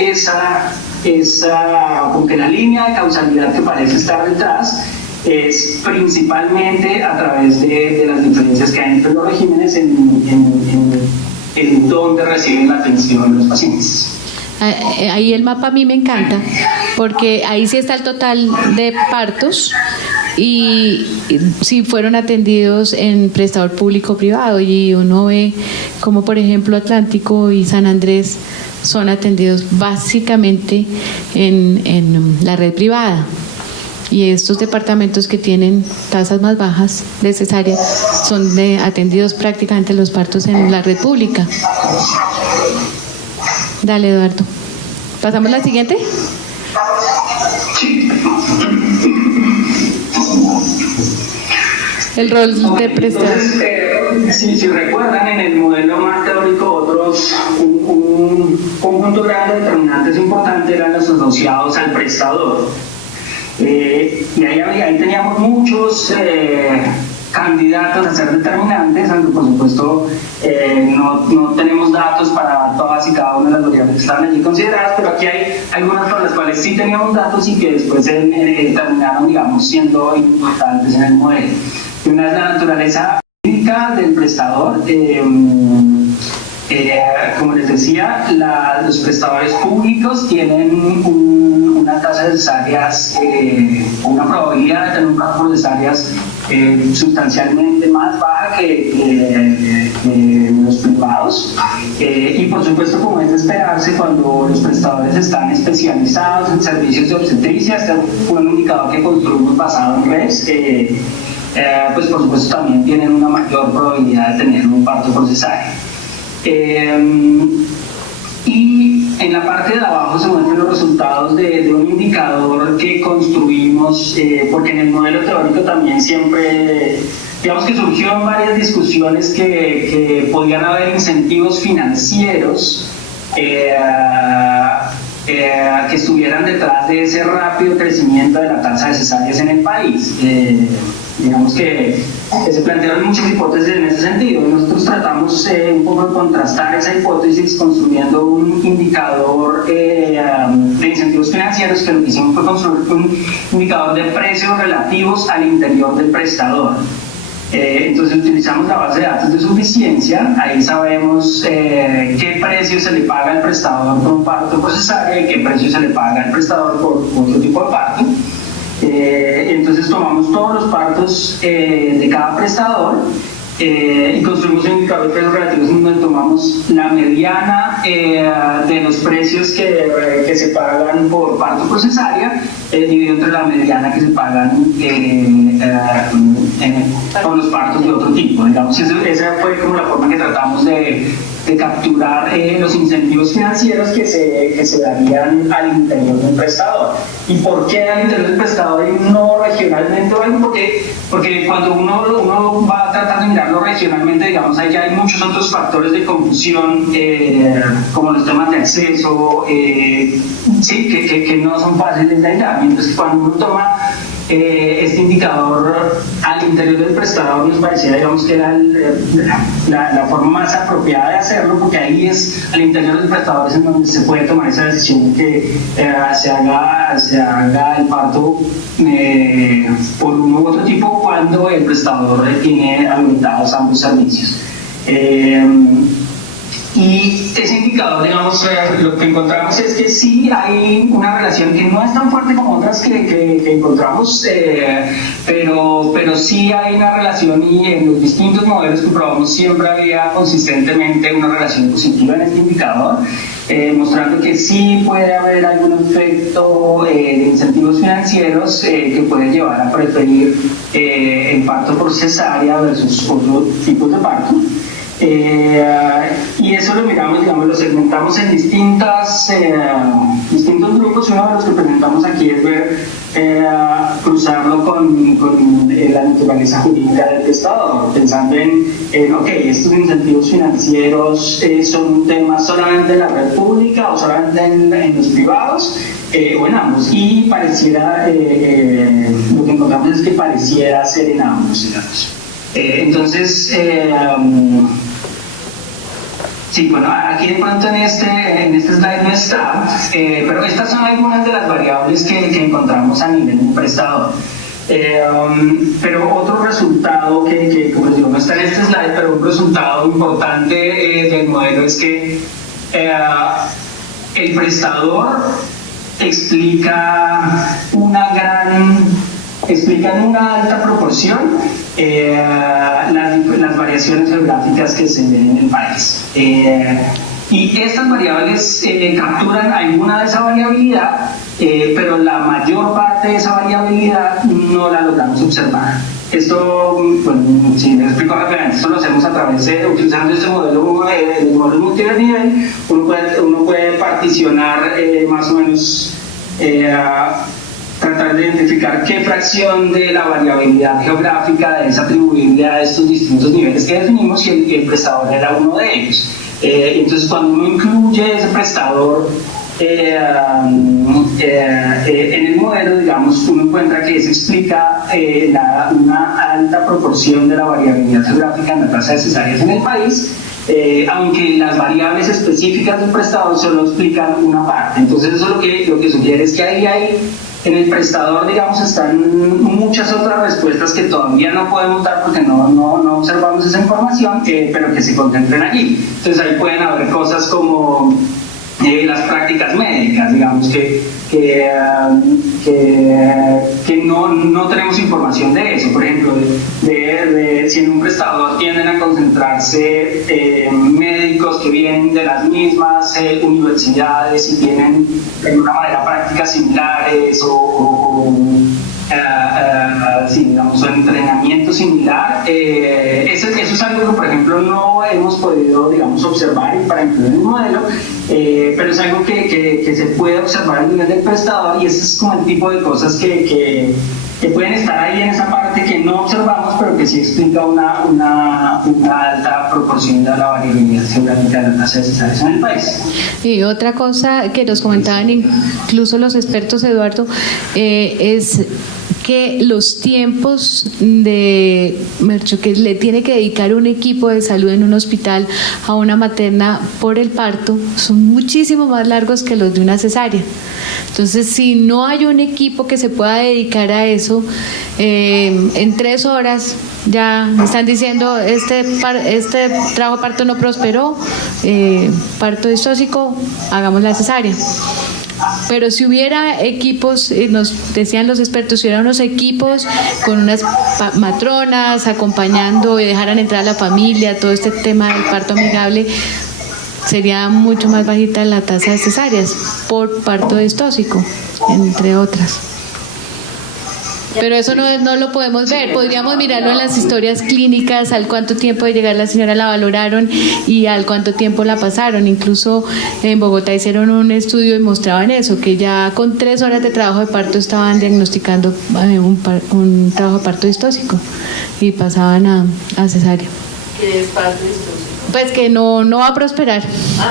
como que la línea de causalidad que parece estar detrás es principalmente a través de las diferencias que hay entre los regímenes en donde reciben la atención los pacientes. Ahí el mapa a mí me encanta, porque ahí sí está el total de partos y si fueron atendidos en prestador público-privado, y uno ve como por ejemplo Atlántico y San Andrés son atendidos básicamente en la red privada, y estos departamentos que tienen tasas más bajas de cesárea son atendidos prácticamente los partos en la red pública. Dale, Eduardo. ¿Pasamos a la siguiente? El rol de prestador. Si recuerdan, en el modelo más teórico, un conjunto grande de determinantes importantes eran los asociados al prestador. Y ahí teníamos muchos candidatos a ser determinantes, aunque por supuesto no tenemos datos para todas y cada una de las variables que están allí consideradas, pero aquí hay algunas para las cuales sí teníamos datos y que después terminaron, digamos, siendo importantes en el modelo. Una es la naturaleza jurídica del prestador. Como les decía, los prestadores públicos tienen una tasa de cesáreas, una probabilidad de tener un parto por cesáreas sustancialmente más baja que los privados, y por supuesto, como es de esperarse, cuando los prestadores están especializados en servicios de obstetricia, este fue un indicador que construimos basado en RES, pues por supuesto también tienen una mayor probabilidad de tener un parto por cesárea. Y en la parte de abajo se muestran los resultados de un indicador que construimos, porque en el modelo teórico también siempre, digamos que surgieron varias discusiones que podían haber incentivos financieros que estuvieran detrás de ese rápido crecimiento de la tasa de cesáreas en el país. digamos que se plantearon muchas hipótesis en ese sentido. Nosotros tratamos un poco de contrastar esa hipótesis construyendo un indicador de incentivos financieros, que lo que hicimos fue construir un indicador de precios relativos al interior del prestador. Entonces utilizamos la base de datos de suficiencia, ahí sabemos qué precio se le paga al prestador por un parto por cesárea y qué precio se le paga al prestador por otro tipo de parto. Entonces tomamos todos los partos de cada prestador y construimos un indicador de precios relativos en donde tomamos la mediana de los precios que se pagan por parto por cesárea dividido entre la mediana que se pagan con los partos de otro tipo. Digamos, esa fue como la forma que tratamos de capturar los incentivos financieros que se darían al interior del prestador. ¿Y por qué al interior del prestador y no regionalmente? Bueno, porque cuando uno va a tratar de mirarlo regionalmente, digamos, ahí hay muchos otros factores de confusión, como los temas de acceso, sí, que no son fáciles de aislar. Mientras que cuando uno toma este indicador al interior del prestador, nos parecía, digamos, que era la forma más apropiada de hacerlo, porque ahí es al interior del prestador es en donde se puede tomar esa decisión de que se haga el parto por uno u otro tipo cuando el prestador tiene habilitados ambos servicios. Y ese indicador, digamos, lo que encontramos es que sí hay una relación que no es tan fuerte como otras que encontramos, pero sí hay una relación, y en los distintos modelos que probamos siempre había consistentemente una relación positiva en este indicador, mostrando que sí puede haber algún efecto de incentivos financieros que puede llevar a preferir el parto por cesárea versus otros tipos de parto. Y eso lo miramos, digamos, lo segmentamos en distintos grupos. Uno de los que presentamos aquí es ver, cruzarlo con la naturaleza jurídica del prestador, pensando en ok, estos incentivos financieros son un tema solamente en la red pública o solamente en los privados, o en ambos, y pareciera, lo que encontramos es que pareciera ser en ambos. Entonces, sí, bueno, aquí de pronto en este slide no está, pero estas son algunas de las variables que encontramos a nivel del prestador. Pero otro resultado que como les digo, no está en este slide, pero un resultado importante del modelo es que el prestador explica en una alta proporción las variaciones geográficas que se ven en el país. Y estas variables capturan alguna de esa variabilidad, pero la mayor parte de esa variabilidad no la logramos observar. Esto, bueno, si les explico rápidamente, esto lo hacemos a través de, utilizando este modelo de modelo multinivel. Uno puede particionar más o menos, tratar de identificar qué fracción de la variabilidad geográfica es atribuible a estos distintos niveles que definimos, y el prestador era uno de ellos. Entonces, cuando uno incluye ese prestador en el modelo, digamos, uno encuentra que se explica una alta proporción de la variabilidad geográfica en la tasa de cesáreas en el país, aunque las variables específicas del prestador solo explican una parte. Entonces, eso lo que sugiere es que ahí hay, en el prestador, digamos, están muchas otras respuestas que todavía no podemos dar porque no observamos esa información, pero que se concentren allí. Entonces ahí pueden haber cosas como las prácticas médicas, digamos, que no tenemos información de eso. Por ejemplo, si en un prestador tienden a concentrarse médicos que vienen de las mismas universidades y tienen de alguna manera prácticas similares o digamos, un entrenamiento similar, eso es algo que, por ejemplo, no hemos podido, digamos, observar y para incluir en el modelo, pero es algo que se puede observar a nivel del prestador, y ese es como el tipo de cosas que pueden estar ahí en esa parte que no observamos, pero que sí explica una alta proporción de la variabilidad geográfica de la tasa de cesáreas en el país. Y otra cosa que nos comentaban incluso los expertos, Eduardo, es que los tiempos que le tiene que dedicar un equipo de salud en un hospital a una materna por el parto son muchísimo más largos que los de una cesárea. Entonces, si no hay un equipo que se pueda dedicar a eso, en 3 horas ya están diciendo este trabajo de parto no prosperó, parto distóxico, hagamos la cesárea. Pero si hubiera equipos, nos decían los expertos, si hubiera unos equipos con unas matronas acompañando y dejaran entrar a la familia, todo este tema del parto amigable, sería mucho más bajita la tasa de cesáreas por parto distóxico, entre otras. Pero eso no lo podemos ver, podríamos mirarlo en las historias clínicas, al cuánto tiempo de llegar la señora la valoraron y al cuánto tiempo la pasaron. Incluso en Bogotá hicieron un estudio y mostraban eso, que ya con 3 horas de trabajo de parto estaban diagnosticando un trabajo de parto distóxico y pasaban a cesárea. ¿Qué es parto distóxico? Pues que no va a prosperar.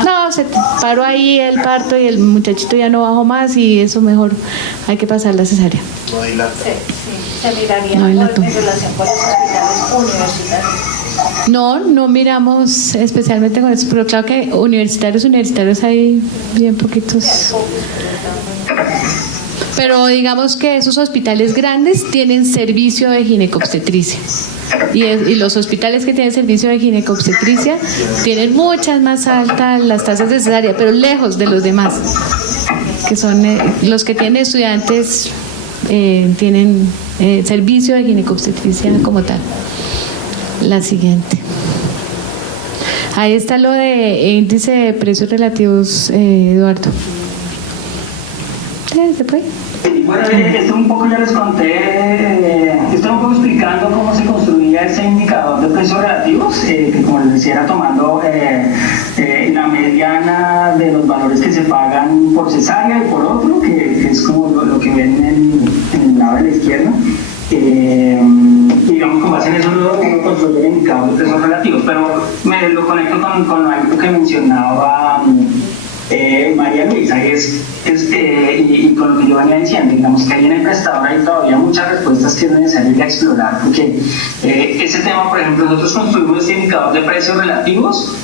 No, se paró ahí el parto y el muchachito ya no bajó más y eso mejor hay que pasar la cesárea. No dilata. Se miraría No en dilato. relación con los hospitales universitarios. No miramos especialmente con eso, pero claro que universitarios hay bien poquitos. Pero digamos que esos hospitales grandes tienen servicio de ginecobstetricia. Y los hospitales que tienen servicio de ginecobstetricia tienen muchas más altas las tasas de cesárea, pero lejos de los demás, que son los que tienen estudiantes, tienen servicio de ginecobstetricia como tal. La siguiente. Ahí está lo de índice de precios relativos, Eduardo. ¿Se puede? Bueno, esto un poco ya les conté, estoy un poco explicando cómo se construía ese indicador de precios relativos, que como les decía era tomando la mediana de los valores que se pagan por cesárea y por otro, que es como lo que ven en el lado de la izquierda. Y digamos, con base en eso uno construye el indicador de precios relativos, pero me lo conecto con algo que mencionaba María Luisa, y con lo que yo venía diciendo, digamos que ahí en el prestador hay todavía muchas respuestas que es necesario ir a explorar, porque ese tema, por ejemplo, nosotros construimos este indicador de precios relativos,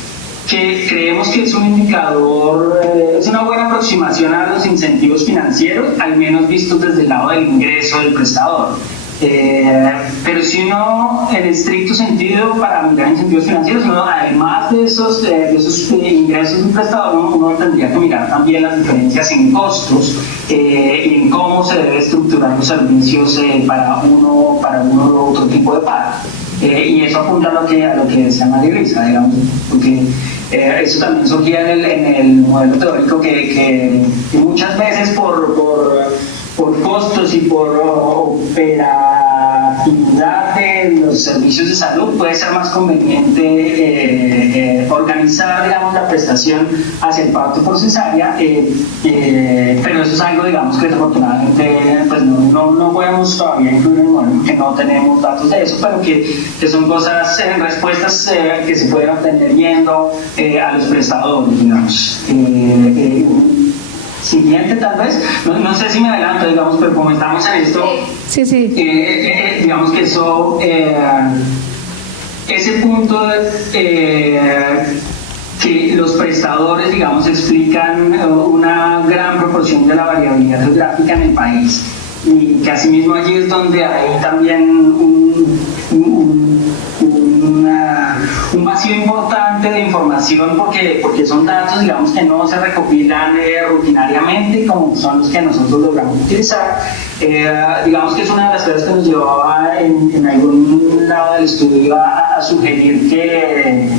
que creemos que es un indicador, es una buena aproximación a los incentivos financieros, al menos vistos desde el lado del ingreso del prestador. Pero si uno, en estricto sentido, para mirar incentivos financieros, uno, además de esos ingresos del prestador, uno tendría que mirar también las diferencias en costos y en cómo se debe estructurar los servicios para uno u otro tipo de pago. Y eso apunta a lo que decía María Luisa, digamos, porque eso también surgía en el modelo teórico que muchas veces por costos y por operatividad de los servicios de salud puede ser más conveniente organizar, digamos, la prestación hacia el parto por cesárea, pero eso es algo, digamos, que desafortunadamente pues no podemos todavía incluir en el modelo, que no tenemos datos de eso, pero que son cosas, respuestas que se pueden obtener yendo a los prestadores, digamos. Siguiente, tal vez, no sé si me adelanto, digamos, pero como estamos en esto, sí. digamos que eso, ese punto que los prestadores, digamos, explican una gran proporción de la variabilidad geográfica en el país, y que asimismo allí es donde hay también un vacío importante de información, porque son datos, digamos, que no se recopilan rutinariamente como son los que nosotros logramos utilizar. Digamos que es una de las cosas que nos llevaba en algún lado del estudio a sugerir que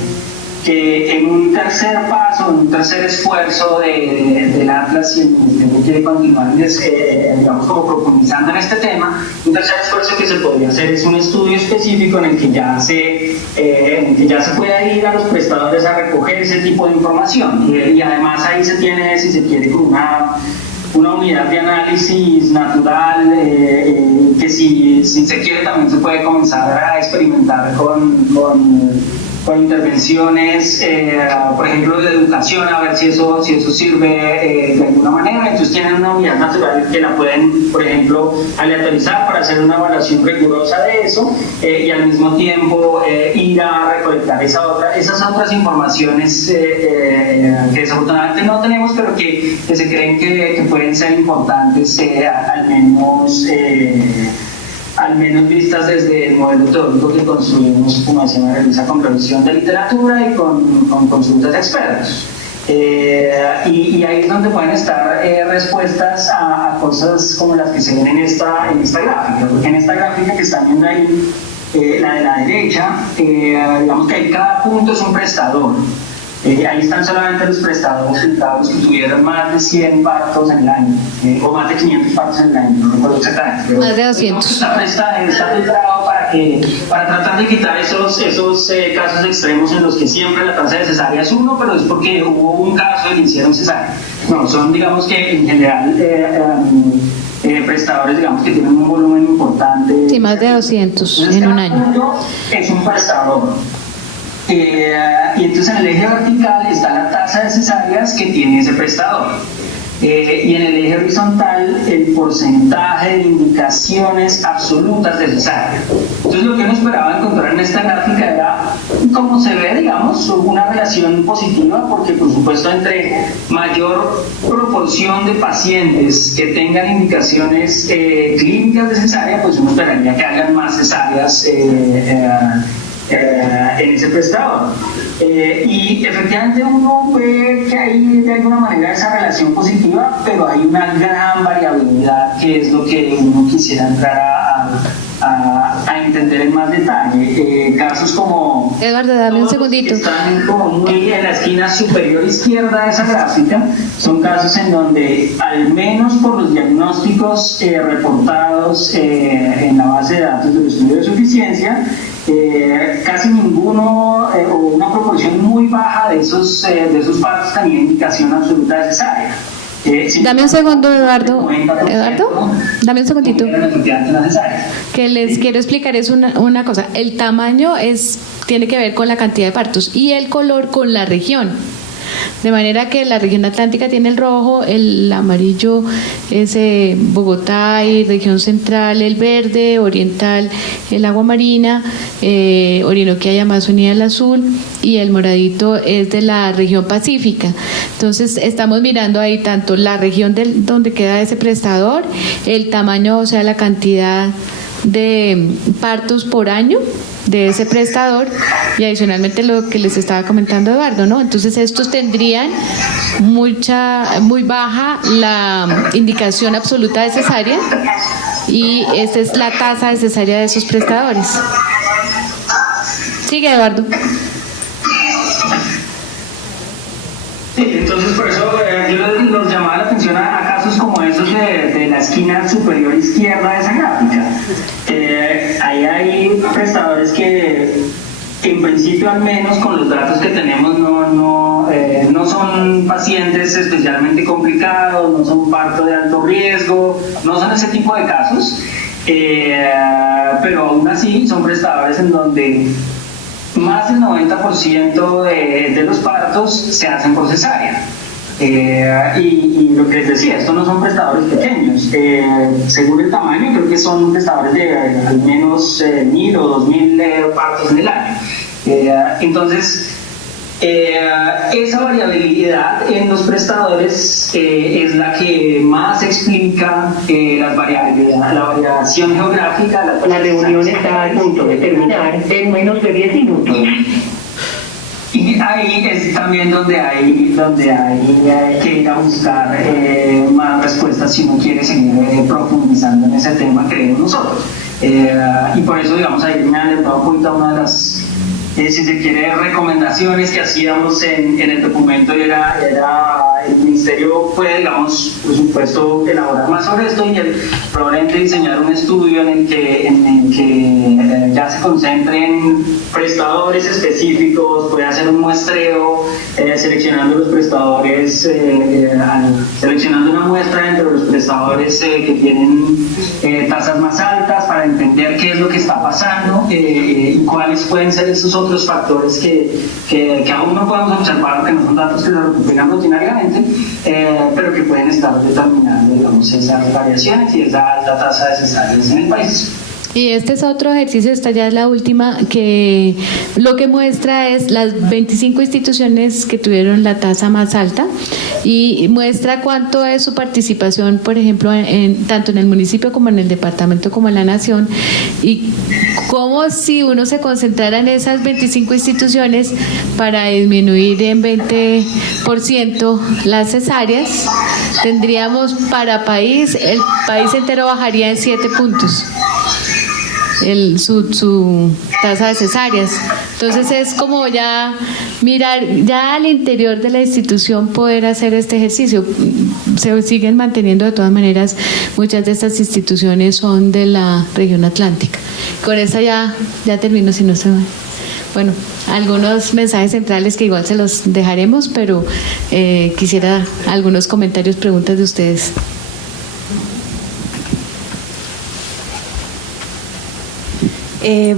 en un tercer paso, en un tercer esfuerzo del Atlas, y el Ministerio quiere continuar, digamos, como profundizando en este tema, un tercer esfuerzo que se podría hacer es un estudio específico en el que ya se pueda ir a los prestadores a recoger ese tipo de información, y además ahí se tiene, si se quiere, como una unidad de análisis natural, que si se quiere también se puede comenzar a experimentar con con intervenciones, por ejemplo, de educación, a ver si eso sirve de alguna manera. Entonces tienen una unidad natural que la pueden, por ejemplo, aleatorizar para hacer una evaluación rigurosa de eso y al mismo tiempo ir a recolectar esas otras informaciones que desafortunadamente no tenemos, pero que se creen que pueden ser importantes, al menos vistas desde el modelo teórico que construimos, como decía María Luisa, con revisión de literatura y con consultas de expertos. Y ahí es donde pueden estar respuestas a cosas como las que se ven en esta gráfica, porque en esta gráfica que están viendo ahí, la de la derecha, digamos que ahí cada punto es un prestador. Ahí están solamente los prestadores filtrados que tuvieron más de 100 partos en el año, o más de 500 partos en el año, no recuerdo exactamente. Más de 200. Está filtrado para tratar de quitar esos casos extremos en los que siempre la tasa de cesárea es 1, pero es porque hubo un caso y hicieron cesárea. No, son, digamos que en general prestadores, digamos, que tienen un volumen importante. Sí, más de 200 entonces, en un año. Es un prestador. Y entonces en el eje vertical está la tasa de cesáreas que tiene ese prestador. Y en el eje horizontal el porcentaje de indicaciones absolutas de cesárea. Entonces lo que uno esperaba encontrar en esta gráfica era, como se ve, digamos, una relación positiva, porque por supuesto entre mayor proporción de pacientes que tengan indicaciones clínicas de cesárea, pues uno esperaría que hagan más cesáreas en ese prestador. Y efectivamente uno ve que hay de alguna manera esa relación positiva, pero hay una gran variabilidad que es lo que uno quisiera entrar a entender en más detalle. Casos como... Eduardo, dame un segundito. Están como muy en la esquina superior izquierda de esa gráfica. Son casos en donde, al menos por los diagnósticos reportados en la base de datos del estudio de suficiencia, casi ninguno o una proporción muy baja de esos partos tenía indicación absoluta de cesárea. Dame un segundo, Eduardo. Eduardo, dame un segundito. Que les quiero explicar es una cosa. El tamaño tiene que ver con la cantidad de partos y el color con la región. De manera que la región atlántica tiene el rojo, el amarillo es Bogotá y región central, el verde, oriental, el agua marina, Orinoquia y Amazonía el azul, y el moradito es de la región pacífica. Entonces estamos mirando ahí tanto la región donde queda ese prestador, el tamaño, o sea, la cantidad de partos por año de ese prestador, y adicionalmente lo que les estaba comentando Eduardo, ¿no? Entonces estos tendrían muy baja la indicación absoluta de cesárea, y esta es la tasa de cesárea de esos prestadores. Sigue, Eduardo. Sí, entonces por eso yo los llamaba la atención a casos como esos de la esquina superior izquierda de esa gráfica. Ahí hay prestadores que en principio, al menos con los datos que tenemos, no son pacientes especialmente complicados, no son parto de alto riesgo, no son ese tipo de casos, pero aún así son prestadores en donde más del 90% de los partos se hacen por cesárea. Y lo que les decía, estos no son prestadores pequeños. Según el tamaño, creo que son prestadores de al menos 1.000 o 2.000 partos en el año. Entonces, esa variabilidad en los prestadores es la que más explica la variación geográfica. La reunión está a punto de terminar en menos de 10 minutos. Y ahí es también donde hay que ir a buscar más respuestas si uno quiere seguir profundizando en ese tema, creemos nosotros. Y por eso, digamos, ahí me alertaba un poquito a una de las, si se quiere, recomendaciones que hacíamos en el documento. Era el Ministerio puede, digamos, por supuesto, elaborar más sobre esto y probablemente diseñar un estudio en el que ya se concentren prestadores específicos, puede hacer un muestreo seleccionando los prestadores, seleccionando una muestra entre los prestadores que tienen tasas más altas para entender qué es lo que está pasando y cuáles pueden ser esos otros factores que aún no podemos observar, que no son datos que se recopilan rutinariamente, pero que pueden estar determinando, digamos, esas variaciones y esa alta tasa de cesáreas en el país. Y este es otro ejercicio, esta ya es la última, que lo que muestra es las 25 instituciones que tuvieron la tasa más alta y muestra cuánto es su participación, por ejemplo, tanto en el municipio como en el departamento como en la nación, y como si uno se concentrara en esas 25 instituciones para disminuir en 20% las cesáreas, tendríamos para país, el país entero bajaría en 7 puntos. Su tasa de cesáreas. Entonces es como ya mirar, ya al interior de la institución poder hacer este ejercicio. Se siguen manteniendo de todas maneras, muchas de estas instituciones son de la región atlántica. Con esta ya termino, si no se va. Bueno, algunos mensajes centrales que igual se los dejaremos, pero quisiera algunos comentarios, preguntas de ustedes.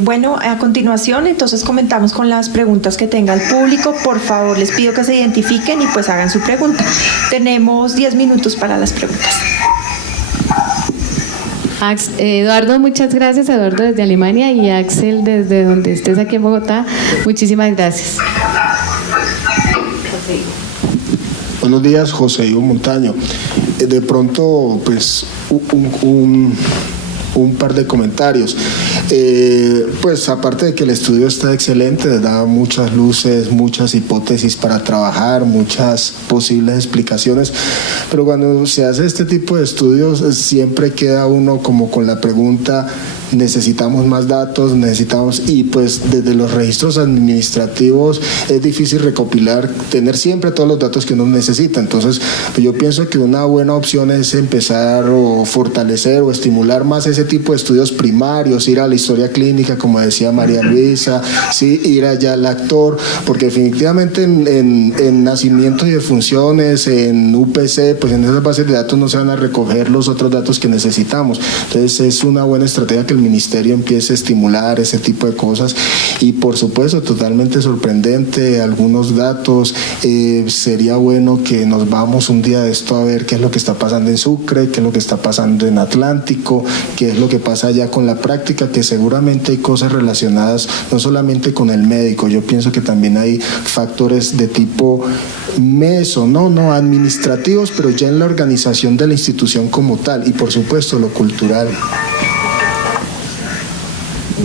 Bueno, a continuación entonces comentamos con las preguntas que tenga el público. Por favor, les pido que se identifiquen y pues hagan su pregunta. Tenemos 10 minutos para las preguntas. Eduardo, muchas gracias. Eduardo desde Alemania y Axel desde donde estés aquí en Bogotá. Muchísimas gracias. Buenos días, José Ivo Montaño. De pronto, pues, un par de comentarios. Pues aparte de que el estudio está excelente, da muchas luces, muchas hipótesis para trabajar, muchas posibles explicaciones, pero cuando se hace este tipo de estudios siempre queda uno como con la pregunta: necesitamos más datos, y pues desde los registros administrativos es difícil recopilar, tener siempre todos los datos que uno necesita. Entonces pues yo pienso que una buena opción es empezar o fortalecer o estimular más ese tipo de estudios primarios, ir a la historia clínica, como decía María Luisa, sí, ir allá al actor, porque definitivamente en nacimientos y defunciones, en UPC, pues en esas bases de datos no se van a recoger los otros datos que necesitamos. Entonces es una buena estrategia que el ministerio empiece a estimular ese tipo de cosas. Y por supuesto, totalmente sorprendente algunos datos. Sería bueno que nos vamos un día de esto a ver qué es lo que está pasando en Sucre, qué es lo que está pasando en Atlántico, qué es lo que pasa allá con la práctica, que seguramente hay cosas relacionadas no solamente con el médico. Yo pienso que también hay factores de tipo no administrativos, pero ya en la organización de la institución como tal, y por supuesto lo cultural.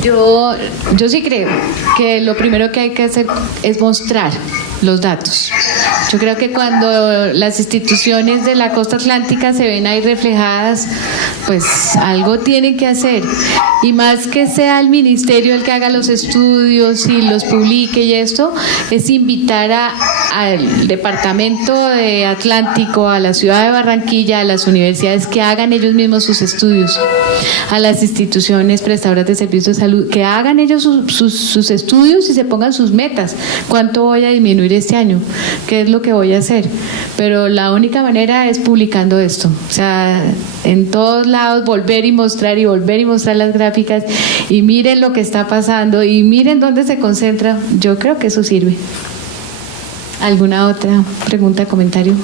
Yo sí creo que lo primero que hay que hacer es mostrar los datos. Yo creo que cuando las instituciones de la costa atlántica se ven ahí reflejadas, pues algo tienen que hacer. Y más que sea el ministerio el que haga los estudios y los publique y esto, es invitar al departamento de Atlántico, a la ciudad de Barranquilla, a las universidades que hagan ellos mismos sus estudios, a las instituciones prestadoras de servicios de salud, que hagan ellos sus estudios y se pongan sus metas. ¿Cuánto voy a disminuir este año? ¿Qué es lo que voy a hacer? Pero la única manera es publicando esto. O sea, en todos lados volver y mostrar las gráficas y miren lo que está pasando y miren dónde se concentra. Yo creo que eso sirve. ¿Alguna otra pregunta, comentario?